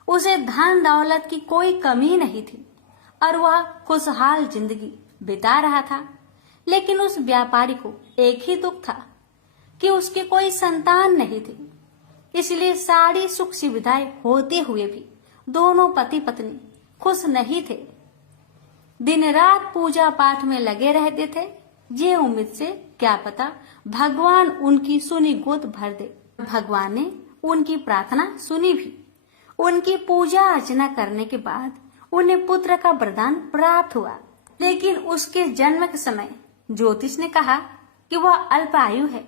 उसे धन दौलत की कोई कमी नहीं थी और वह खुशहाल जिंदगी बिता रहा था। लेकिन उस व्यापारी को एक ही दुख था कि उसके कोई संतान नहीं थी। इसलिए सारी सुख सुविधाएं होते हुए भी दोनों पति पत्नी खुश नहीं थे। दिन रात पूजा पाठ में लगे रहते थे, ये उम्मीद से क्या पता भगवान उनकी सुनी गोद भर दे। भगवान ने उनकी प्रार्थना सुनी भी। उनकी पूजा अर्चना करने के बाद उन्हें पुत्र का वरदान प्राप्त हुआ। लेकिन उसके जन्म के समय ज्योतिष ने कहा कि वह अल्पायु है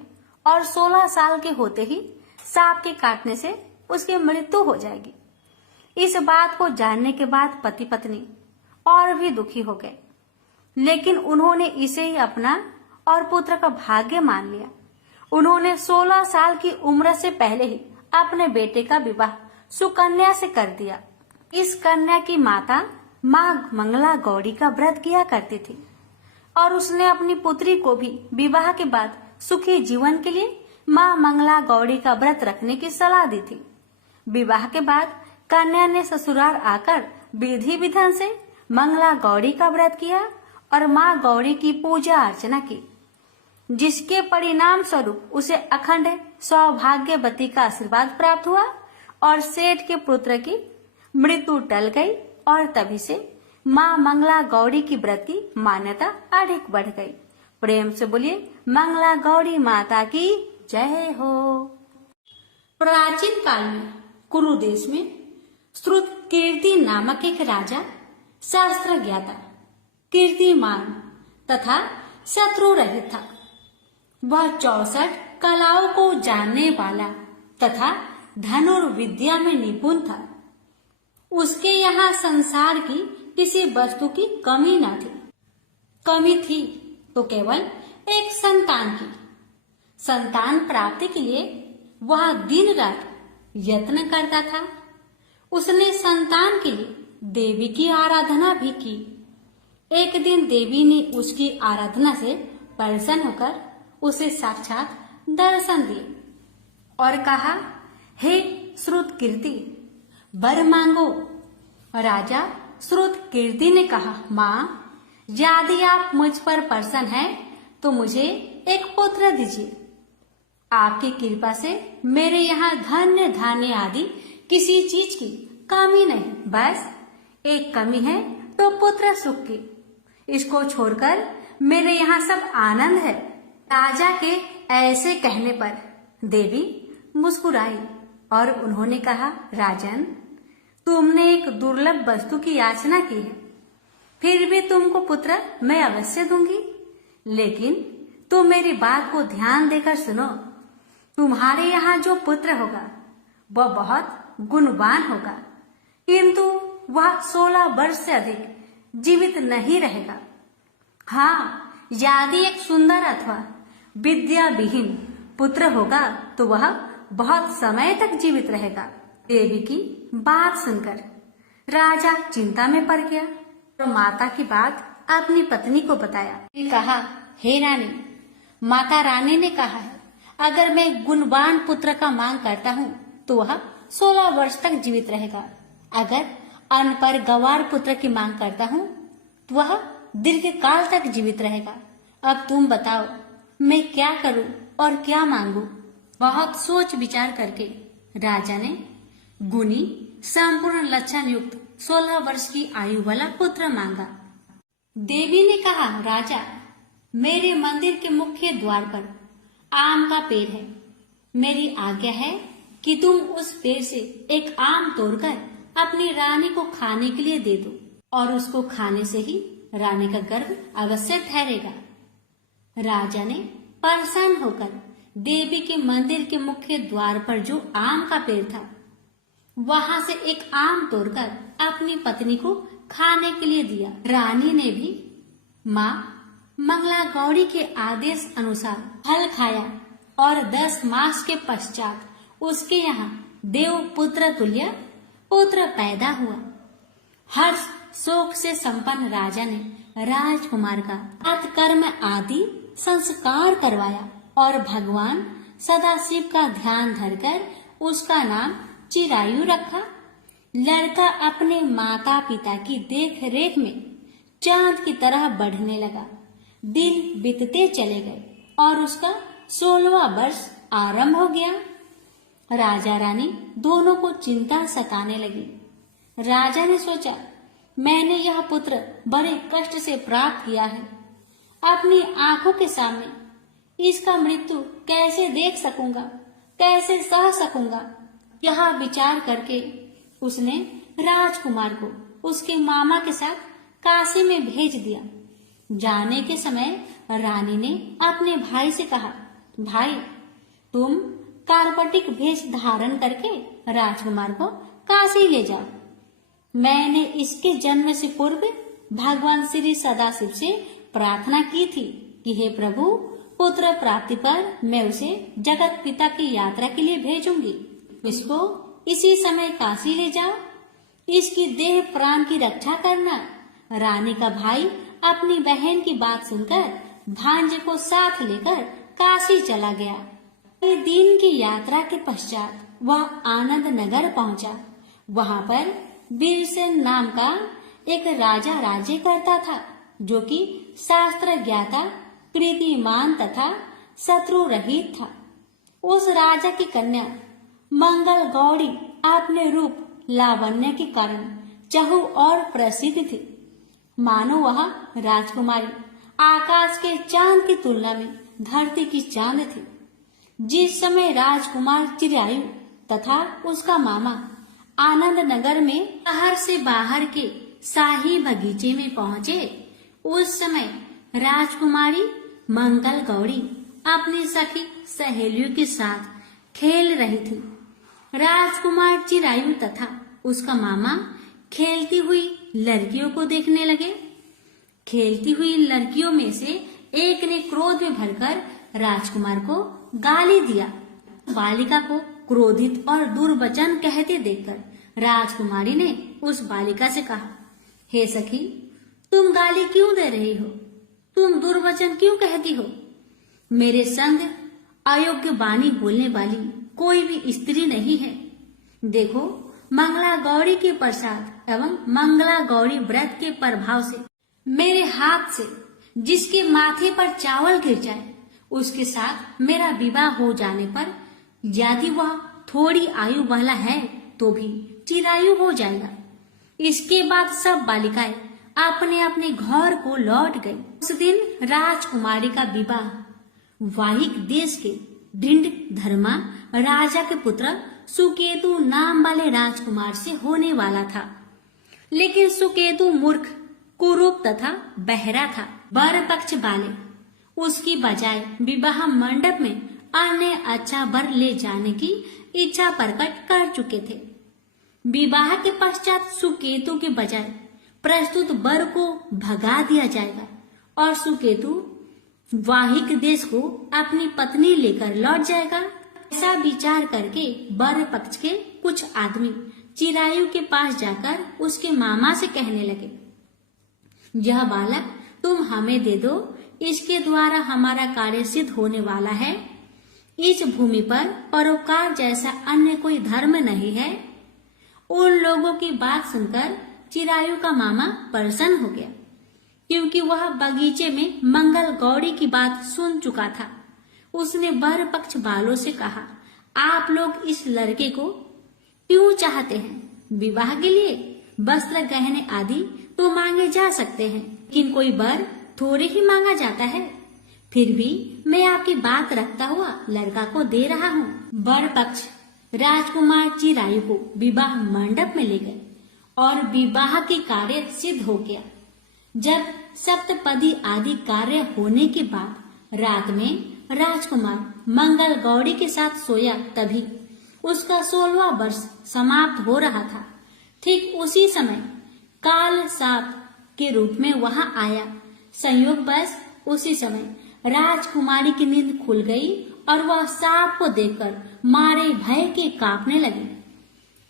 और 16 साल के होते ही सांप के काटने से उसकी मृत्यु हो जाएगी। इस बात को जानने के बाद पति पत्नी और भी दुखी हो गए, लेकिन उन्होंने इसे ही अपना और पुत्र का भाग्य मान लिया। उन्होंने 16 साल की उम्र से पहले ही अपने बेटे का विवाह सुकन्या से कर दिया। इस कन्या की माता माँ मंगला गौरी का व्रत किया करती थी और उसने अपनी पुत्री को भी विवाह के बाद सुखी जीवन के लिए माँ मंगला गौरी का व्रत रखने की सलाह दी थी। विवाह के बाद कन्या ने ससुराल आकर विधि विधान से मंगला गौरी का व्रत किया और माँ गौरी की पूजा अर्चना की, जिसके परिणाम स्वरूप उसे अखंड सौभाग्यवती का आशीर्वाद प्राप्त हुआ और सेठ के पुत्र की मृत्यु टल गई और तभी से माँ मंगला गौरी की व्रत की मान्यता अधिक बढ़ गई। प्रेम से बोलिए मंगला गौरी माता की जय हो। प्राचीन काल में कुरु देश में श्रुतकीर्ति नामक एक राजा शास्त्र ज्ञाता, कीर्तिमान तथा शत्रु रहित था। वह 64 कलाओं को जानने वाला तथा धनुर्विद्या में निपुण था। उसके यहाँ संसार की किसी वस्तु की कमी न थी। कमी थी तो केवल एक संतान की। संतान प्राप्ति के लिए वह दिन रात यत्न करता था। उसने संतान के लिए देवी की आराधना भी की। एक दिन देवी ने उसकी आराधना से प्रसन्न होकर उसे साक्षात दर्शन दिए और कहा, हे श्रुतकीर्ति, वर मांगो। राजा श्रुतकीर्ति ने कहा, माँ, यदि आप मुझ पर प्रसन्न हैं तो मुझे एक पुत्र दीजिए। आपकी कृपा से मेरे यहाँ धन्य धान्य आदि किसी चीज की कमी नहीं, बस एक कमी है तो पुत्र सुख की। इसको छोड़कर मेरे यहाँ सब आनंद है। राजा के ऐसे कहने पर देवी मुस्कुराई और उन्होंने कहा, राजन, तुमने एक दुर्लभ वस्तु की याचना की है, फिर भी तुमको पुत्र मैं अवश्य दूंगी। लेकिन तुम मेरी बात को ध्यान देकर सुनो। तुम्हारे यहाँ जो पुत्र होगा वह बहुत गुणवान होगा, किंतु वह 16 वर्ष से अधिक जीवित नहीं रहेगा। हाँ, यदि एक सुंदर अथवा विद्या विहीन पुत्र होगा तो वह बहुत समय तक जीवित रहेगा। देवी की बात सुनकर राजा चिंता में पड़ गया तो माता की बात अपनी पत्नी को बताया। कहा, हे रानी, माता रानी ने कहा है, अगर मैं गुणवान पुत्र का मांग करता हूँ तो वह 16 वर्ष तक जीवित रहेगा। अगर अनपढ़ गंवार पुत्र की मांग करता हूँ तो वह दीर्घ काल तक जीवित रहेगा। अब तुम बताओ मैं क्या करूं और क्या मांगू। बहुत सोच विचार करके राजा ने गुणी संपूर्ण लक्षण युक्त 16 वर्ष की आयु वाला पुत्र मांगा। देवी ने कहा, राजा, मेरे मंदिर के मुख्य द्वार पर आम का पेड़ है। मेरी आज्ञा है कि तुम उस पेड़ से एक आम तोड़कर अपनी रानी को खाने के लिए दे दो और उसको खाने से ही रानी का गर्भ अवश्य ठहरेगा। राजा ने प्रसन्न होकर देवी के मंदिर के मुख्य द्वार पर जो आम का पेड़ था वहां से एक आम तोड़कर अपनी पत्नी को खाने के लिए दिया। रानी ने भी माँ मंगला गौरी के आदेश अनुसार फल खाया और 10 मास के पश्चात उसके यहाँ देव पुत्र तुल्य पुत्र पैदा हुआ। हर्ष शोक से संपन्न राजा ने राजकुमार का अतकर्म आदि संस्कार करवाया और भगवान सदाशिव का ध्यान धरकर उसका नाम चिरायु रखा। लड़का अपने माता पिता की देख रेख में चांद की तरह बढ़ने लगा। दिन बीतते चले गए और उसका 16वां वर्ष आरंभ हो गया। राजा रानी दोनों को चिंता सताने लगी। राजा ने सोचा, मैंने यह पुत्र बड़े कष्ट से प्राप्त किया है, अपनी आंखों के सामने इसका मृत्यु कैसे देख सकूंगा, कैसे सह सकूंगा। यह विचार करके उसने राजकुमार को उसके मामा के साथ काशी में भेज दिया। जाने के समय रानी ने अपने भाई से कहा, भाई, तुम कार्पटिक भेष धारण करके राजकुमार को काशी ले जाओ। मैंने इसके जन्म से पूर्व भगवान श्री सदाशिव से प्रार्थना की थी कि हे प्रभु, पुत्र प्राप्ति पर मैं उसे जगत पिता की यात्रा के लिए भेजूंगी। इसको इसी समय काशी ले जाओ। इसकी देह प्राण की रक्षा करना। रानी का भाई अपनी बहन की बात सुनकर भांजे को साथ लेकर काशी चला गया। कई दिन की यात्रा के पश्चात वह आनंद नगर पहुंचा। वहां पर वीरसेन नाम का एक राजा राज्य करता था, जो कि शास्त्र ज्ञाता, प्रीतिमान तथा शत्रु रहित था। उस राजा की कन्या मंगल गौरी अपने रूप लावण्य के कारण चहु और प्रसिद्ध थी। मानो वह राजकुमारी आकाश के चांद की तुलना में धरती की चांद थी। जिस समय राजकुमार चिरायु तथा उसका मामा आनंद नगर में शहर से बाहर के शाही बगीचे में पहुंचे, उस समय राजकुमारी मंगल गौरी अपनी सखी सहेलियों के साथ खेल रही थी। राजकुमार चिरायु तथा उसका मामा खेलती हुई लड़कियों को देखने लगे। खेलती हुई लड़कियों में से एक ने क्रोध में भरकर राजकुमार को गाली दिया। बालिका को क्रोधित और दुर्वचन कहते देखकर राजकुमारी ने उस बालिका से कहा, हे सखी, तुम गाली क्यों दे रही हो? तुम दुर्वचन क्यों कहती हो? मेरे संग अयोग्य वाणी बोलने वाली कोई भी स्त्री नहीं है। देखो, मंगला गौरी के प्रसाद एवं मंगला गौरी व्रत के प्रभाव से मेरे हाथ से जिसके माथे पर चावल गिर जाए, उसके साथ मेरा विवाह हो जाने पर यदि वह थोड़ी आयु वाला है तो भी चिरायु हो जाएगा। इसके बाद सब बालिकाएं अपने अपने घर को लौट गई। उस दिन राजकुमारी का विवाह वाहिक देश के ढिंड धर्मा राजा के पुत्र सुकेतु नाम वाले राजकुमार से होने वाला था। लेकिन सुकेतु मूर्ख, कुरूप तथा बहरा था। वर पक्ष वाले उसकी बजाय विवाह मंडप में अन्य अच्छा वर ले जाने की इच्छा प्रकट कर चुके थे। विवाह के पश्चात सुकेतु के बजाय प्रस्तुत वर को भगा दिया जाएगा और सुकेतु वाहिक देश को अपनी पत्नी लेकर लौट जाएगा। ऐसा विचार करके वर पक्ष के कुछ आदमी चिरायु के पास जाकर उसके मामा से कहने लगे, यह बालक तुम हमें दे दो, इसके द्वारा हमारा कार्य सिद्ध होने वाला है। इस भूमि पर परोपकार जैसा अन्य कोई धर्म नहीं है। उन लोगों की बात सुनकर चिरायु का मामा प्रसन्न हो गया, क्योंकि वह बगीचे में मंगल गौरी की बात सुन चुका था। उसने वर पक्ष वालों से कहा, आप लोग इस लड़के को क्यों चाहते हैं? विवाह के लिए वस्त्र गहने आदि तो मांगे जा सकते हैं, लेकिन कोई वर थोड़े ही मांगा जाता है। फिर भी मैं आपकी बात रखता हुआ लड़का को दे रहा हूँ। वर पक्ष राजकुमार चिरायु को विवाह मंडप में ले गए और विवाह के कार्य सिद्ध हो गया। जब सप्तपदी आदि कार्य होने के बाद रात में राजकुमार मंगल गौरी के साथ सोया, तभी उसका 16वां वर्ष समाप्त हो रहा था। ठीक उसी समय काल साप के रूप में वहां आया। संयोगवश उसी समय राजकुमारी की नींद खुल गई और वह सांप को देखकर मारे भय के कांपने लगी।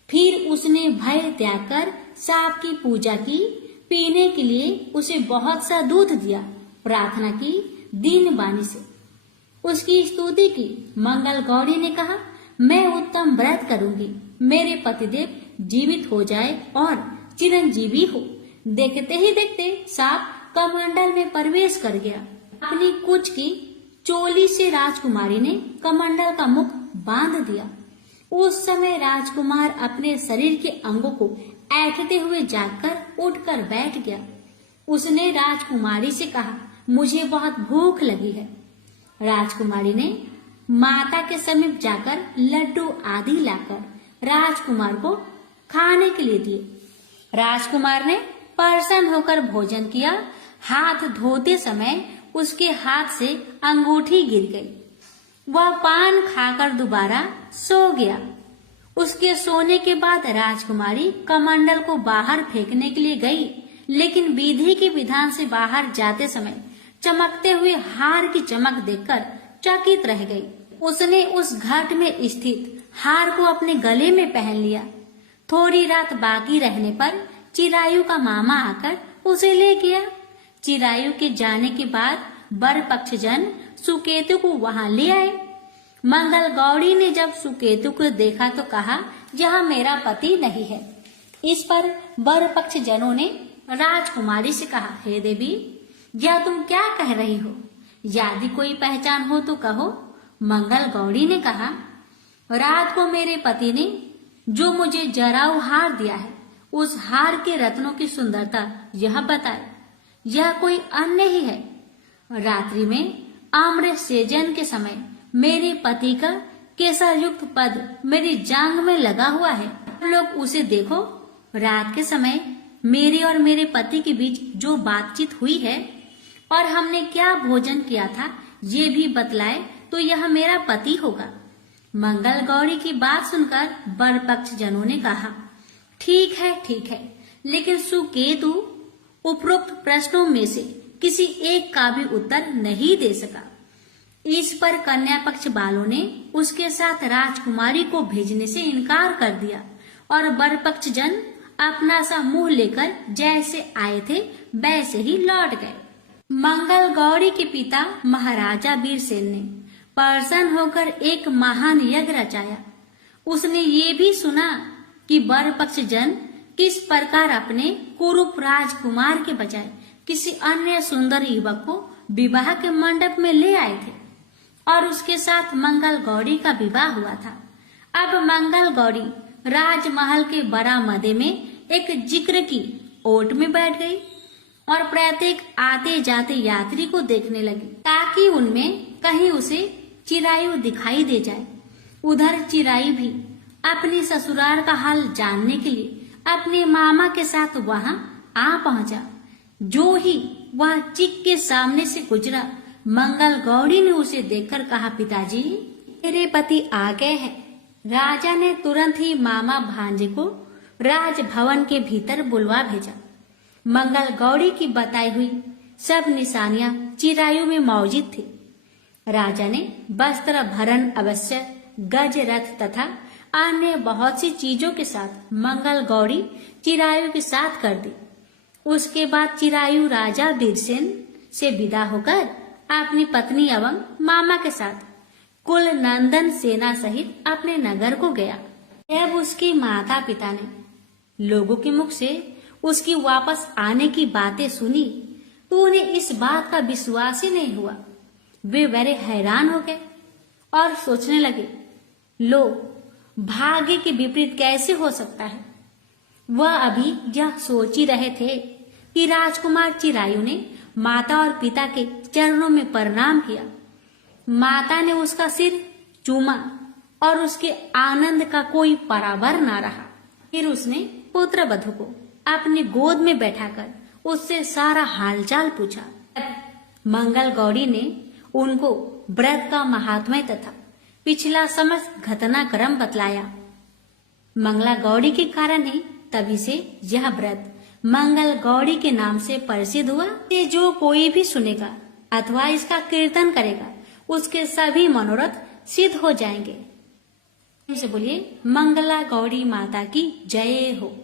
फिर उसने भय त्याग कर सांप की पूजा की, पीने के लिए उसे बहुत सा दूध दिया, प्रार्थना की दीन वाणी से, उसकी स्तुति की। मंगल गौरी ने कहा, मैं उत्तम व्रत करूंगी, मेरे पतिदेव जीवित हो जाए और चिरंजीवी हो। देखते ही देखते सांप कमंडल में प्रवेश कर गया। अपनी कुछ की चोली से राजकुमारी ने कमंडल का मुख बांध दिया। उस समय राजकुमार अपने शरीर के अंगों को ऐंठते हुए जागकर उठकर बैठ गया। उसने राजकुमारी से कहा, मुझे बहुत भूख लगी है। राजकुमारी ने माता के समीप जाकर लड्डू आदि लाकर राजकुमार को खाने के लिए दिए। राजकुमार ने प्रसन्न होकर भोजन किया। हाथ धोते समय उसके हाथ से अंगूठी गिर गई। वह पान खाकर दोबारा सो गया। उसके सोने के बाद राजकुमारी कमंडल को बाहर फेंकने के लिए गई, लेकिन विधि के विधान से बाहर जाते समय चमकते हुए हार की चमक देखकर चकित रह गई। उसने उस घाट में स्थित हार को अपने गले में पहन लिया। थोड़ी रात बाकी रहने पर चिरायु का मामा आकर उसे ले गया। चिरायु के जाने के बाद वर पक्ष जन सुकेतु को वहां ले आए। मंगल गौड़ी ने जब सुकेतु को देखा तो कहा, यह मेरा पति नहीं है। इस पर वर पक्ष जनों ने राजकुमारी से कहा, हे देवी, यह तुम क्या कह रही हो? यदि कोई पहचान हो तो कहो। मंगल गौड़ी ने कहा, रात को मेरे पति ने जो मुझे जराऊ हार दिया है, उस हार के रत्नों की सुंदरता यह बताए, यह कोई अन्य ही है। रात्रि में अमृत सेजन के समय मेरे पति का केसर युक्त पद मेरी जांघ में लगा हुआ है। लोग उसे देखो। रात के समय मेरे और मेरे पति के बीच जो बातचीत हुई है और हमने क्या भोजन किया था, ये भी बतलाए तो यह मेरा पति होगा। मंगल गौरी की बात सुनकर वर पक्ष जनों ने कहा, ठीक है, लेकिन सुकेतु उपरोक्त प्रश्नों में से किसी एक का भी उत्तर नहीं दे सका। इस पर कन्या पक्ष वालों ने उसके साथ राजकुमारी को भेजने से इनकार कर दिया और वर पक्ष जन अपना सा मुंह लेकर जैसे आए थे वैसे ही लौट गए। मंगल गौरी के पिता महाराजा वीरसेन ने प्रसन्न होकर एक महान यज्ञ रचाया। उसने ये भी सुना कि वर पक्ष जन किस प्रकार अपने कुरूप राजकुमार के बजाय किसी अन्य सुंदर युवक को विवाह के मंडप में ले आए थे और उसके साथ मंगल गौरी का विवाह हुआ था। अब मंगल गौरी राजमहल के बरामदे में एक जिक्र की ओट में बैठ गई और प्रत्येक आते जाते यात्री को देखने लगी ताकि उनमें कहीं उसे चिरायु दिखाई दे जाए। उधर चिरायु भी अपनी ससुराल का हाल जानने के लिए अपने मामा के साथ वहां आ पहुंचा। जो ही वह चिक के सामने से गुजरा, मंगल गौरी ने उसे देखकर कहा, पिताजी, मेरे पति आ गए हैं। राजा ने तुरंत ही मामा भांजे को राजभवन के भीतर बुलवा भेजा। मंगल गौरी की बताई हुई सब निशानियां चिरायु में मौजूद थी। राजा ने वस्त्र भरण अवश्य, गज रथ तथा अन्य बहुत सी चीजों के साथ मंगल गौरी चिरायु के साथ कर दी। उसके बाद चिरायु राजा वीरसेन से विदा होकर अपनी पत्नी एवं मामा के साथ कुल नंदन सेना सहित अपने नगर को गया। जब उसके माता पिता ने लोगों के मुख से उसकी वापस आने की बातें सुनी तो उन्हें इस बात का विश्वास ही नहीं हुआ। वे बड़े हैरान हो गए और सोचने लगे, लो, भाग्य के विपरीत कैसे हो सकता है। वह अभी यह सोच ही रहे थे कि राजकुमार चिरायु ने माता और पिता के चरणों में प्रणाम किया। माता ने उसका सिर चूमा और उसके आनंद का कोई परावर ना रहा। फिर उसने पुत्र वधू को अपनी गोद में बैठाकर उससे सारा हालचाल पूछा। मंगल गौरी ने उनको व्रत का महात्म्य तथा पिछला समस्त घटनाक्रम बतलाया। मंगला गौरी के कारण ही तभी से यह व्रत मंगल गौरी के नाम से प्रसिद्ध हुआ। ये जो कोई भी सुनेगा अथवा इसका कीर्तन करेगा, उसके सभी मनोरथ सिद्ध हो जाएंगे। बोलिए, मंगला गौरी माता की जय हो।